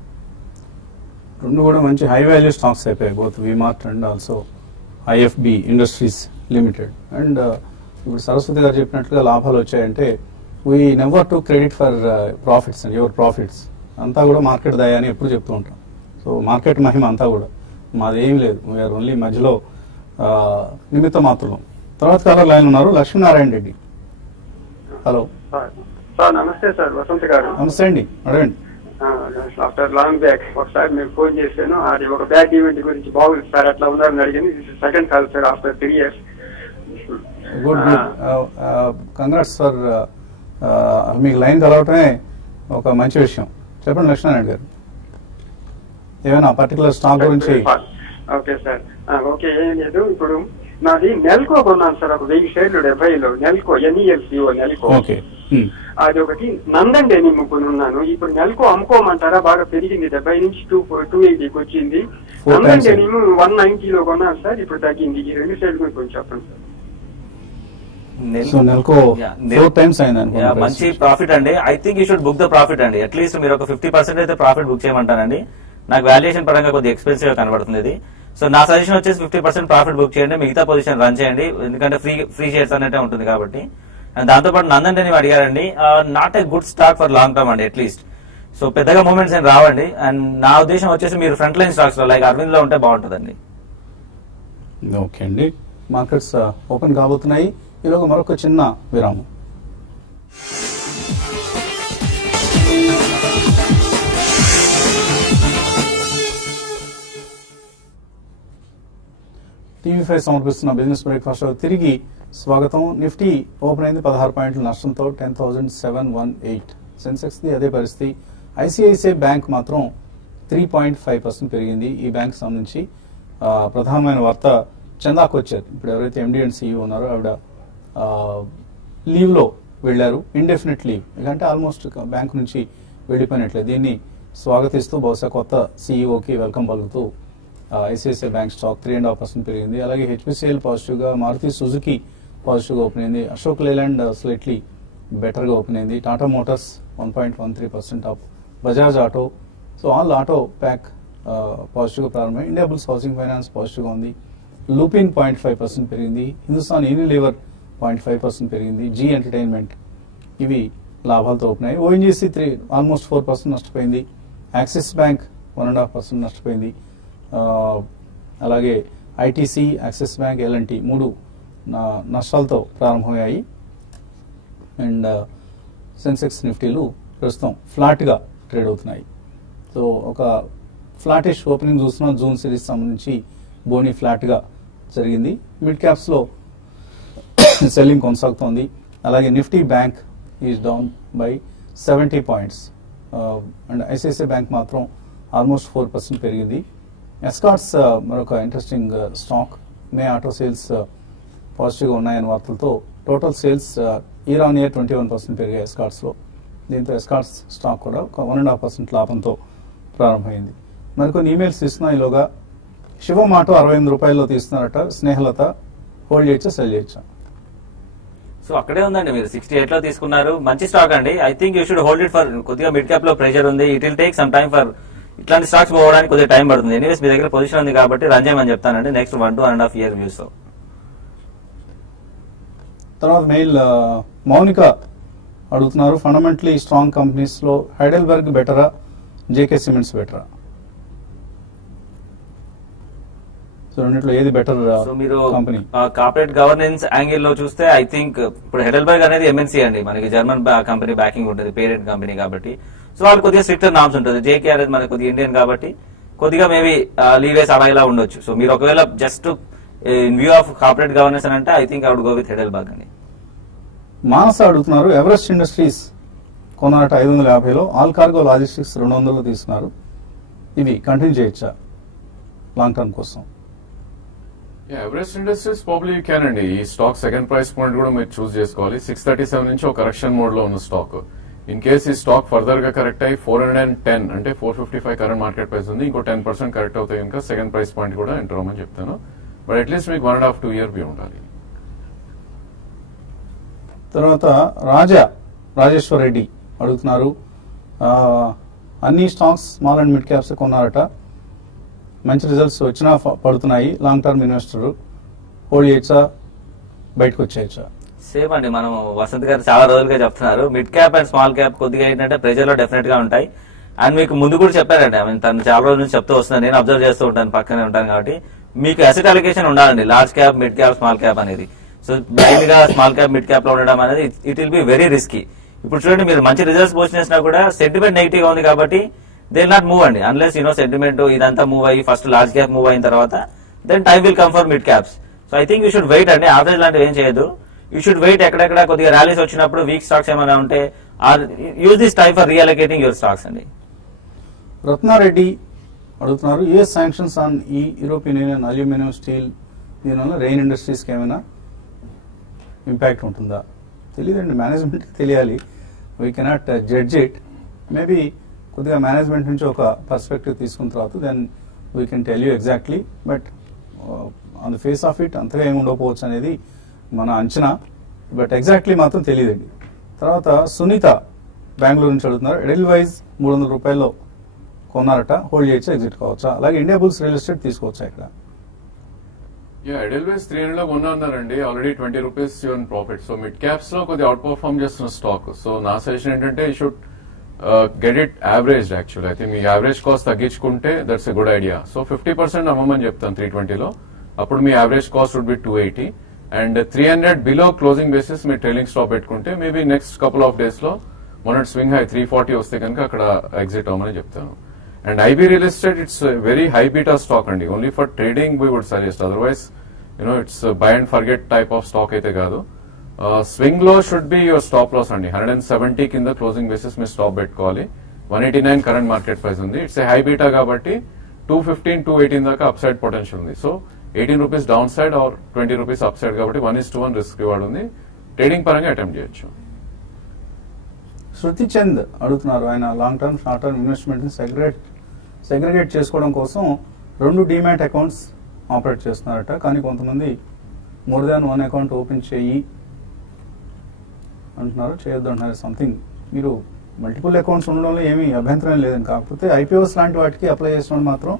రెండు కూడా మంచి హై వాల్యూ స్టాక్స్ అయిపోయాయి, both V-Mart and also IFB industries limited. And ఇప్పుడు సరస్వతి గారు చెప్పినట్లుగా లాభాలు వచ్చాయంటే we never to credit for profits and your profits. అంతా కూడా మార్కెట్ దయ అని ఎప్పుడు చెప్తూ ఉంటాం. సో మార్కెట్ మహిమ అంతా కూడా మాదేం లేదు, వీఆర్ ఓన్లీ మధ్యలో నిమిత్త మాత్రం. తర్వాత కాలర్ లైన్ ఉన్నారు లక్ష్మీనారాయణ రెడ్డి. Hello sir. నమస్తే సార్, వసంత్ గారు. నమస్తే అండి, అడగండి. ఆఫ్టర్ లాంగ్ బ్యాక్ ఒకసారి మీరు ఫోన్ చేశాను, అది ఒక బ్యాక్ ఈవెంట్ గురించి బాగుంది సార్, అట్లా ఉన్నారని అడిగింది. Second call sir after 3 years. Good good, congrats for మీకు లైన్ కలవటమే ఒక మంచి విషయం. చెప్పండి లక్ష్మీనారాయణ గారు, ఏమైనా పర్టికులర్ స్టాక్ గురించి? Okay sir, okay. ఏం లేదు, ఇప్పుడు నాది నెల్కో కొన్నాను సార్, ఒక 1000 షేర్లు 70లో నెల్కో, NELCO నెల్కో. అది ఒకటి నందన్ డెనిమ్ కొని ఉన్నాను. ఇప్పుడు నెల్కో అమ్ముకోమంటారా? బాగా పెరిగింది, 70 నుంచి 280కి వచ్చింది. నందన్ డెనిమ్ 190లో కొన్నాను సార్, ఇప్పుడు తగ్గింది. ఈ 2 షేర్లు కొంచెం చెప్పండి సార్. మంచి ప్రాఫిట్ అండి. I think you should book the profit అండి. అట్లీస్ట్ మీరు ఒక 50% అయితే ప్రాఫిట్ బుక్ చేయమంటానండి. నాకు వాల్యుయేషన్ పరంగా కొద్దిగా ఎక్స్పెన్సివ్ గా కనబడుతుంది ఇది. సో నా సజెషన్ వచ్చేసి 50% ప్రాఫిట్ బుక్ చేయండి, మిగతా పొజిషన్ రన్ చేయండి, ఎందుకంటే ఫ్రీ షేర్స్ అన్నట్టే ఉంటుంది కాబట్టి. అండ్ దాంతోపాటు నందన్ డెనిమ్ అడిగారండి, not a good stock for long term అండి అట్లీస్ట్. సో పెద్దగా మూమెంట్స్ ఏం రావండి. అండ్ నా ఉద్దేశం వచ్చేసి మీరు ఫ్రంట్ లైన్ స్టాక్స్ లో లైక్ అరవింద్ లో ఉంటే బాగుంటుందండి. ఓకే అండి, మార్కెట్స్ ఓపెన్ కాబోతున్నాయి. ఈలోగా మరొక చిన్న విరామం. TV5 సమర్పిస్తున్న బిజినెస్ బ్రేక్ఫాస్ట్ తిరిగి స్వాగతం. నిఫ్టీ ఓపెన్ అయింది 16 పాయింట్ల నష్టంతో 10,718. సెన్సెక్స్ ది అదే పరిస్థితి. ఐసిఐసిఐ బ్యాంక్ మాత్రం 3.5% పెరిగింది. ఈ బ్యాంక్ సంబంధించి ప్రధానమైన వార్త చందాకు వచ్చారు. ఇప్పుడు ఎవరైతే ఎండి అండ్ సిఇఓ ఉన్నారో ఆవిడ లీవ్లో వెళ్ళారు, ఇండెఫినెట్ లీవ్, ఎందుకంటే ఆల్మోస్ట్ బ్యాంక్ నుంచి వెళ్ళిపోయినట్లే. దీన్ని స్వాగతిస్తూ బహుశా కొత్త సిఇఓకి వెల్కమ్ పలుకుతూ ఐసిఐసిఐ బ్యాంక్ స్టాక్ 3.5% పెరిగింది. అలాగే హెచ్పిసిఎల్ పాజిటివ్గా, మారుతి సుజుకి పాజిటివ్గా ఓపెన్ అయింది, అశోక్ లేలాండ్ స్లైట్లీ బెటర్గా ఓపెన్ అయింది, Tata Motors 1.13% up, Bajaj auto, so all auto pack పాజిటివ్గా ప్రారంభమై, ఇండియా బుల్స్ హౌసింగ్ ఫైనాన్స్ పాజిటివ్గా ఉంది, లూపిన్ 0.5% పెరిగింది, హిందుస్థాన్ యూనిలీవర్ 0.5% పెరిగింది, జీ ఎంటర్టైన్మెంట్ ఇవి లాభాలతో ఓపెన్ అయ్యాయి. ఓఎన్జీసీ ఆల్మోస్ట్ 4% నష్టపోయింది, యాక్సిస్ బ్యాంక్ 1.5% నష్టపోయింది, అలాగే ఐటీసీ, యాక్సిస్ బ్యాంక్, ఎల్ఎన్టీ 3 నష్టాలతో ప్రారంభమయ్యాయి. అండ్ సెన్సెక్స్ నిఫ్టీలు ప్రస్తుతం ఫ్లాట్గా ట్రేడ్ అవుతున్నాయి. సో ఒక ఫ్లాటిష్ ఓపెనింగ్ చూస్తున్నాం. జూన్ సిరీస్ సంబంధించి బోనీ ఫ్లాట్గా జరిగింది. మిడ్ క్యాప్స్లో సెల్లింగ్ కొనసాగుతోంది. అలాగే Nifty bank is down by 70 points and ICICI bank మాత్రం ఆల్మోస్ట్ 4% పెరిగింది. ఎస్కార్ట్స్ మరొక interesting stock. May auto sales పాజిటివ్గా ఉన్నాయని వార్తలతో total sales year on year 21% పెరిగాయి ఎస్కార్ట్స్లో. దీంతో ఎస్కార్ట్స్ స్టాక్ కూడా ఒక 1.5% లాభంతో ప్రారంభమైంది. మరికొన్ని ఈమెయిల్స్ తీస్తున్నాం. ఈలోగా శివం ఆటో 68 రూపాయల్లో తీస్తున్నారట. స్నేహలత హోల్డ్ చేయొచ్చా, సెల్ చేయొచ్చా? సో అక్కడే ఉందండి, మీరు 68 లో తీసుకున్నారు, మంచి స్టాక్ అండి. I think you should hold it for, కొద్దిగా మిడ్ క్యాప్ లో ప్రెషర్ ఉంది, it will take some time for ఇట్లాంటి స్టాక్స్ పోవడానికి కొద్దిగా టైం పడుతుంది. ఎనీవేస్ మీ దగ్గర పొజిషన్ ఉంది కాబట్టి రన్ చేయమని చెప్తానండి నెక్స్ట్ 1 to 1.5 year వ్యూస్. తర్వాత మెయిల్ మౌనిక అడుగుతున్నారు, ఫండమెంటలీ స్ట్రాంగ్ కంపెనీస్ లో హైడెల్బర్గ్ బెటరా, జేకే సిమెంట్స్ బెటరా? సో రెండిట్లో ఏది బెటర్ మీరు కంపెనీ? కార్పొరేట్ గవర్నెన్స్ యాంగిల్ లో చూస్తే ఐ థింక్ ఇప్పుడు హెడెల్బర్గ్ అనేది ఎంఎన్సీ అండి, మనకి జర్మన్ కంపెనీ బ్యాకింగ్ ఉంటుంది, పేరెంట్ కంపెనీ కాబట్టి. సో వాళ్ళు కొద్దిగా స్ట్రిక్టర్ నామ్స్ ఉంటుంది. జేకే అనేది మనకి కొద్దిగా ఇండియన్ కాబట్టి కొద్దిగా మేబీ లీవేస్ అలా ఇలా ఉండొచ్చు. సో మీరు ఒకవేళ just in view of corporate governance అని అంటే I think I would go with Heidelberg అండి. మానస అడుగుతున్నారు, ఎవరెస్ట్ ఇండస్ట్రీస్ కొన్నారట 550లో, ఆల్ కార్గో లాజిస్టిక్స్ 200లో తీసుకున్నారు, ఇవి కంటిన్యూ చేయొచ్చా లాంగ్ టర్మ్ కోసం? Everest Industries probably you can అండి. ఈ స్టాక్ సెకండ్ ప్రైస్ పాయింట్ కూడా మీరు చూస్ చేసుకోవాలి. 637 నుంచి ఒక కరెక్షన్ మోడ్ లో ఉన్న స్టాక్. ఇన్ కేస్ ఈ స్టాక్ ఫర్దర్ గా కరెక్ట్ అయ్యి 410 అంటే 455 కరెంట్ మార్కెట్ ప్రైస్ ఉంది, ఇంకో 10% కరెక్ట్ అవుతాయి కనుక సెకండ్ ప్రైస్ పాయింట్ కూడా ఎంటర్ అవ్వమని చెప్తాను. బట్ అట్లీస్ట్ మీకు 1.5 to 2 year వ్యూ ఉండాలి. తర్వాత రాజేశ్వర్ రెడ్డి అడుగుతున్నారు, అన్ని stocks small and mid caps కొన్నారట, మంచి రిజల్ట్స్ వచ్చినా పడుతున్నాయి, లాంగ్ టర్మ్ ఇన్వెస్టర్ హోల్డ్ చేయొచ్చా, బయటకు వచ్చేయచ్చా? సేమ్ అండి, మనం వసంత్ గారు చాలా రోజులుగా చెప్తున్నారు, mid cap and small cap కొద్దిగా ఏంటంటే ప్రెజర్ లో డెఫినెట్ గా ఉంటాయి. అండ్ మీకు ముందు కూడా చెప్పారండి, ఐ మీన్ తను చాలా రోజుల నుంచి చెప్తూ వస్తున్నాను, నేను అబ్జర్వ్ చేస్తూ ఉంటాను, పక్కనే ఉంటాను కాబట్టి మీకు అసెట్ అలొకేషన్ ఉండాలండి, large cap, mid cap, small cap అనేది. సో మెయిన్ గా స్మాల్ క్యాప్, మిడ్ క్యాప్ లో ఉండడం అనేది it will be very risky. ఇప్పుడు చూడండి, మీరు మంచి రిజల్ట్స్ పోస్ట్ చేసినా కూడా సెంటిమెంట్ నెగిటివ్ గా ఉంది కాబట్టి దే నాట్ మూవ్ అండి, అన్లెస్ సెంటిమెంట్ ఇదంతా మూవ్ అయ్యి ఫస్ట్ లార్జ్ క్యాప్ మూవ్ అయిన తర్వాత then time will come for mid caps. So I think you should wait అండి, యావరేజ్ లాంటివి ఏం చేయదు, యూ షుడ్ వెయిట్. ఎక్కడెక్కడ కొద్దిగా ర్యాలీస్ వచ్చినప్పుడు వీక్ స్టాక్స్ ఏమైనా ఉంటే use this time for reallocating your stocks అండి. రత్నారెడ్డి అడుగుతున్నారు, యుఎస్ శాంక్షన్స్ ఆన్ ఈ యూరోపియన్ యూనియన్ అల్యూమినియం, స్టీల్, దీనివల్ల రెయిన్ ఇండస్ట్రీస్కి ఏమైనా ఇంపాక్ట్ ఉంటుందా? తెలియదండి, మేనేజ్మెంట్ తెలియాలి, we cannot judge it. Maybe కొద్దిగా మేనేజ్మెంట్ నుంచి ఒక పర్స్పెక్టివ్ తీసుకున్న తర్వాత then we can tell you exactly. But on the face of it అంతగా ఏమి ఉండకపోవచ్చు అనేది మన అంచనా, బట్ ఎగ్జాక్ట్లీ మాత్రం తెలియదండి. తర్వాత సునీత బెంగళూరు నుంచి అడుగుతున్నారు, ఎడెల్ వైజ్ 300 రూపాయల్లో కొన్నారట, హోల్డ్ చేయొచ్చా, ఎగ్జిట్ కావచ్చా? అలాగే ఇండియా బుల్స్ రియల్ ఎస్టేట్ తీసుకోవచ్చా ఇక్కడ? ఎడెల్వేస్ 300 లో కొన్నా అన్నారండి, already 20 rupees you're in profit. So mid caps లో కొద్దిగా అవుట్ పర్ఫార్మ్ చేస్తున్న స్టాక్. సో నా సజెషన్ ఏంటంటే you should get it average. Actual అయితే మీ యావరేజ్ కాస్ట్ తగ్గించుకుంటే that's a good idea. So 50% అమ్మమని చెప్తాను 320లో, అప్పుడు మీ average cost would be 280 and 300 below closing basis మీరు ట్రైలింగ్ స్టాప్ పెట్టుకుంటే maybe next couple of days లో మొన్నటి స్వింగ్ హై 340 వస్తే కనుక అక్కడ ఎగ్జిట్ అవ్వమని చెప్తాను. And IB real estate it's very high beta stock అండి, only for trading we would suggest, otherwise it's buy and forget type of stock అయితే కాదు. స్వింగ్ లో should be your stop loss అండి, 170 కింద క్లోజింగ్ బేసిస్ మీరు stop పెట్టుకోవాలి. 189 current market price ఉంది, it's a high beta కాబట్టి 215, 218 దాకా అప్ సైడ్ పొటెన్షియల్ ఉంది. So ₹18 downside or ₹20 up side కాబట్టి 1:1 రిస్క్ రివార్డ్ ఉంది. ట్రేడింగ్ పరంగా అటెంప్ట్ చేయొచ్చు. శృతి చంద్ అడుగుతున్నారు, ఆయన long term short term investment segregate చేసుకోవడం కోసం 2 డీమ్యాట్ అకౌంట్స్ ఆపరేట్ చేస్తున్నారట. కానీ కొంతమంది మోర్ దాన్ 1 అకౌంట్ ఓపెన్ చేయి అంటున్నారు, చేయొద్దు అంటున్నారు. సంథింగ్ మీరు మల్టిపుల్ అకౌంట్స్ ఉండడంలో ఏమీ అభ్యంతరం లేదని, కాకపోతే ఐపీఓస్ లాంటి వాటికి అప్లై చేసినప్పుడు మాత్రం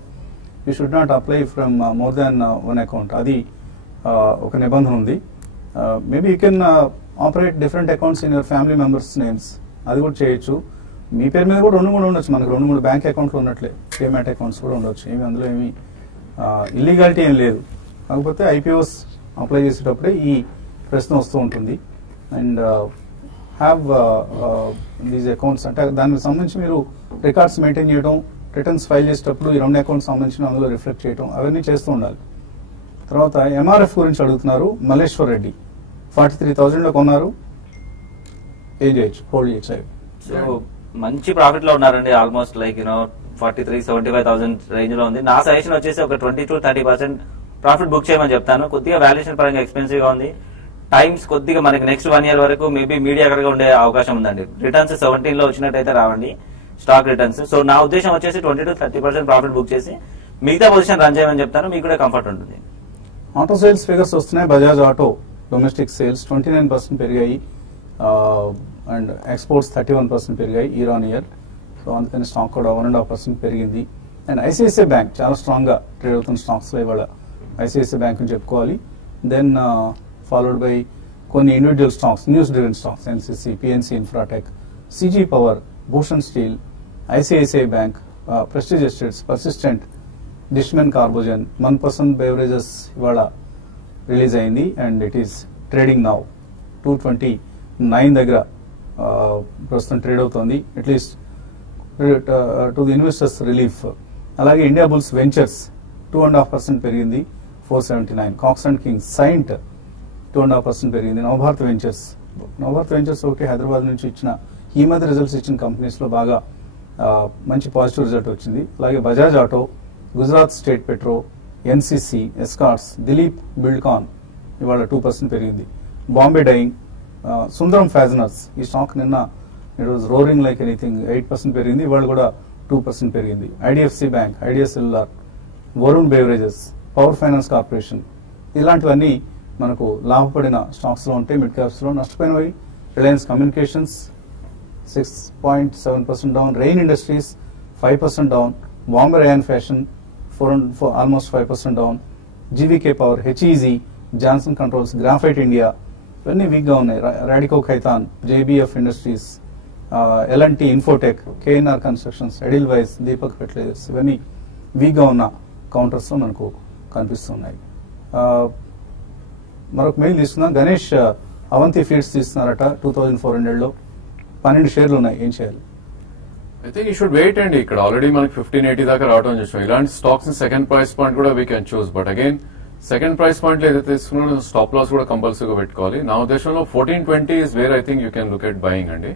you should not apply from more than 1 account. అది ఒక నిబంధన ఉంది. Maybe you can operate different accounts in your family members names, అది కూడా చేయొచ్చు. మీ పేరు మీద కూడా 2-3 ఉండొచ్చు, మనకు 2-3 బ్యాంక్ అకౌంట్లు ఉన్నట్లే డీమ్యాట్ అకౌంట్స్ కూడా ఉండొచ్చు. ఏమి అందులో ఏమి ఇల్లీగాలిటీ ఏం లేదు. కాకపోతే ఐపీఓస్ అప్లై చేసేటప్పుడే ఈ ప్రశ్న వస్తూ ఉంటుంది. అండ్ హ్యావ్ దీస్ అకౌంట్స్ అంటే దానికి సంబంధించి మీరు రికార్డ్స్ మెయింటైన్ చేయడం, రిటర్న్స్ ఫైల్ చేసేటప్పుడు ఈ 2 అకౌంట్స్ సంబంధించిన అందులో రిఫ్లెక్ట్ చేయడం, అవన్నీ చేస్తూ ఉండాలి. తర్వాత ఎంఆర్ఎఫ్ గురించి అడుగుతున్నారు మల్లేశ్వర్ రెడ్డి. 43,000 లో కొన్నారు, ఏం చేయొచ్చు, హోల్డ్ చేయొచ్చు. సో మంచి ప్రాఫిట్ లో ఉన్నారండి, ఆల్మోస్ట్ లైక్ 43,000-75,000 రేంజ్ లో ఉంది. నా సజెషన్ వచ్చేసి ఒక 20-30% ప్రాఫిట్ బుక్ చేయమని చెప్తాను. కొద్దిగా వాల్యుయేషన్ పరంగా ఎక్స్పెన్సివ్ గా ఉంది. టైమ్స్ కొద్దిగా మనకి నెక్స్ట్ 1 year వరకు మేబీ మీడియాగా ఉండే అవకాశం ఉందండి. రిటర్న్స్ 17 లో వచ్చినట్టయితే రావండి స్టాక్ రిటర్న్స్. సో నా ఉద్దేశం వచ్చేసి 20-30% ప్రాఫిట్ బుక్ చేసి మిగతా పొజిషన్ రన్ చేయమని చెప్తాను, మీకు కూడా కంఫర్ట్ ఉంటుంది. ఆటో సేల్స్ ఫిగర్స్ వస్తున్నాయి. బజాజ్ ఆటో డొమెస్టిక్ సేల్స్ 29% పెరిగాయి అండ్ ఎక్స్పోర్ట్స్ 31% పెరిగాయి year-on-year. సో అందుకని స్టాక్ కూడా 1.5% పెరిగింది. అండ్ ఐసిఐసిఐ బ్యాంక్ చాలా స్ట్రాంగ్ గా ట్రేడ్ అవుతున్న స్టాక్స్ లో ఇవాళ ఐసిఐసిఐ బ్యాంక్ అని చెప్పుకోవాలి. దెన్ ఫాలోడ్ బై కొన్ని individual stocks, news driven stocks, NCC, PNC Infratech, CG Power, Bhushan Steel, ICICI bank, Prestige Estates, Persistent, Dishman Carbogen, Manpasand beverages ఇవాళ రిలీజ్ అయింది and it is trading now 229 దగ్గర ప్రస్తుతం ట్రేడ్ అవుతోంది. At least to the investors relief. అలాగే Indiabulls Ventures 2.5% పెరిగింది 479. Cox and Kings, saint 2.5% పెరిగింది. Navabharat ventures ఒకటి హైదరాబాద్ నుంచి ఇచ్చిన ఈ మధ్య రిజల్ట్స్ ఇచ్చిన కంపెనీస్ లో బాగా మంచి పాజిటివ్ రిజల్ట్ వచ్చింది. అలాగే Bajaj auto, Gujarat state petro, NCC, escorts, Dilip Buildcon ఇవాళ 2% పెరిగింది. బాంబే డైయింగ్, సుందరం ఫ్యాజనర్స్, ఈ స్టాక్ నిన్న it was roaring like anything, 8% పెరిగింది, ఇవాళ కూడా 2% పెరిగింది. IDFC bank, Idea Cellular, Varun Beverages, Power Finance Corporation, ఇలాంటివన్నీ మనకు లాభపడిన స్టాక్స్ లో ఉంటాయి. మిడ్ క్యాప్స్ లో నష్టపోయినవి Reliance Communications 6.7% down, Rain Industries 5% down, Bombay Rayon Fashion almost 5% down, GVK Power, HEG, Johnson Controls, Graphite India ఇవన్నీ వీక్ గా ఉన్నాయి. Radico Khaitan, JBF Industries, LNT, Infotech, KNR Constructions, Edelweiss, Deepak fertilisers ఇవన్నీ వీక్ గా ఉన్న కౌంటర్స్ లో మనకు కనిపిస్తున్నాయి. మరొక మెయిల్ తీసుకున్నాం. గణేష్ అవంతి ఫీడ్స్ తీస్తున్నారట 2400 లో 12 షేర్లు ఉన్నాయి, ఏం చేయాలి? I think you should wait అండి. ఇక్కడ ఆల్రెడీ మనకి 1580 దాకా రావడం చూసాం. ఇలాంటి స్టాక్స్ సెకండ్ ప్రైస్ పాయింట్ కూడా వీ కెన్ చూస్. But again second price point లో ఏదైతే తీసుకున్నా స్టాప్ లాస్ కూడా కంపల్సరీగా పెట్టుకోవాలి. నా ఉద్దేశంలో 1420 is where I think you can look at buying అండి.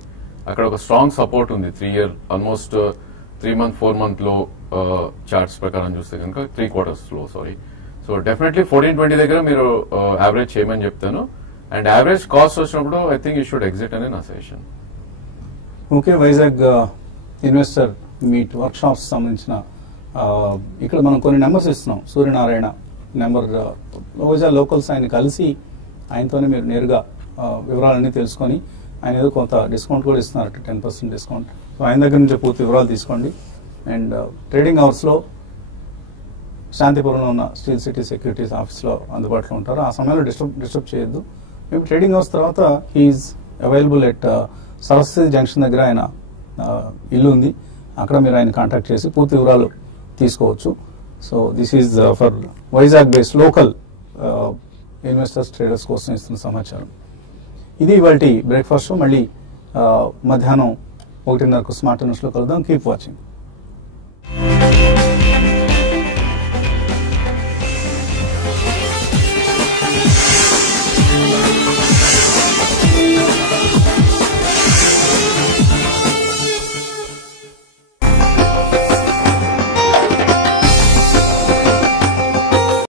అక్కడ ఒక స్ట్రాంగ్ సపోర్ట్ ఉంది 3 year ఆల్మోస్ట్ 3 month 4 month లో చార్ట్స్ ప్రకారం చూస్తే కనుక 3 quarters లో సారీ. సో డెఫినెట్లీ 1420 దగ్గర మీరు యావరేజ్ చేయమని చెప్తాను. అండ్ యావరేజ్ కాస్ట్ వచ్చినప్పుడు I think you should exit అనే నా suggestion. Okay, Vizag investor meet work shops సంబంధించిన ఇక్కడ మనం కొన్ని నెంబర్స్ ఇస్తున్నాం. సూర్యనారాయణ నెంబర్, రోజా లోకల్స్ ఆయన కలిసి ఆయనతోనే మీరు నేరుగా వివరాలన్నీ తెలుసుకొని ఆయన ఏదో కొంత డిస్కౌంట్ కూడా ఇస్తున్నారు, 10% డిస్కౌంట్. సో ఆయన దగ్గర నుంచి పూర్తి వివరాలు తీసుకోండి. అండ్ ట్రేడింగ్ అవర్స్ లో శాంతిపురంలో ఉన్న స్టీల్ సిటీ సెక్యూరిటీస్ ఆఫీస్ లో అందుబాటులో ఉంటారు. ఆ సమయంలో డిస్టర్బ్ చేయొద్దు. మేము ట్రేడింగ్ అవర్స్ తర్వాత he is available at Saraswati junction దగ్గర ఆయన ఇల్లు ఉంది, అక్కడ మీరు ఆయన కాంటాక్ట్ చేసి పూర్తి వివరాలు తీసుకోవచ్చు. So this is for Vizag based local investors traders కోసం ఇస్తున్న సమాచారం. ఇది ఇవాల్టి బ్రేక్ఫాస్ట్. మళ్ళీ మధ్యాహ్నం 1:30కు స్మార్ట్ న్యూస్ లో కలుద్దాం. Keep watching.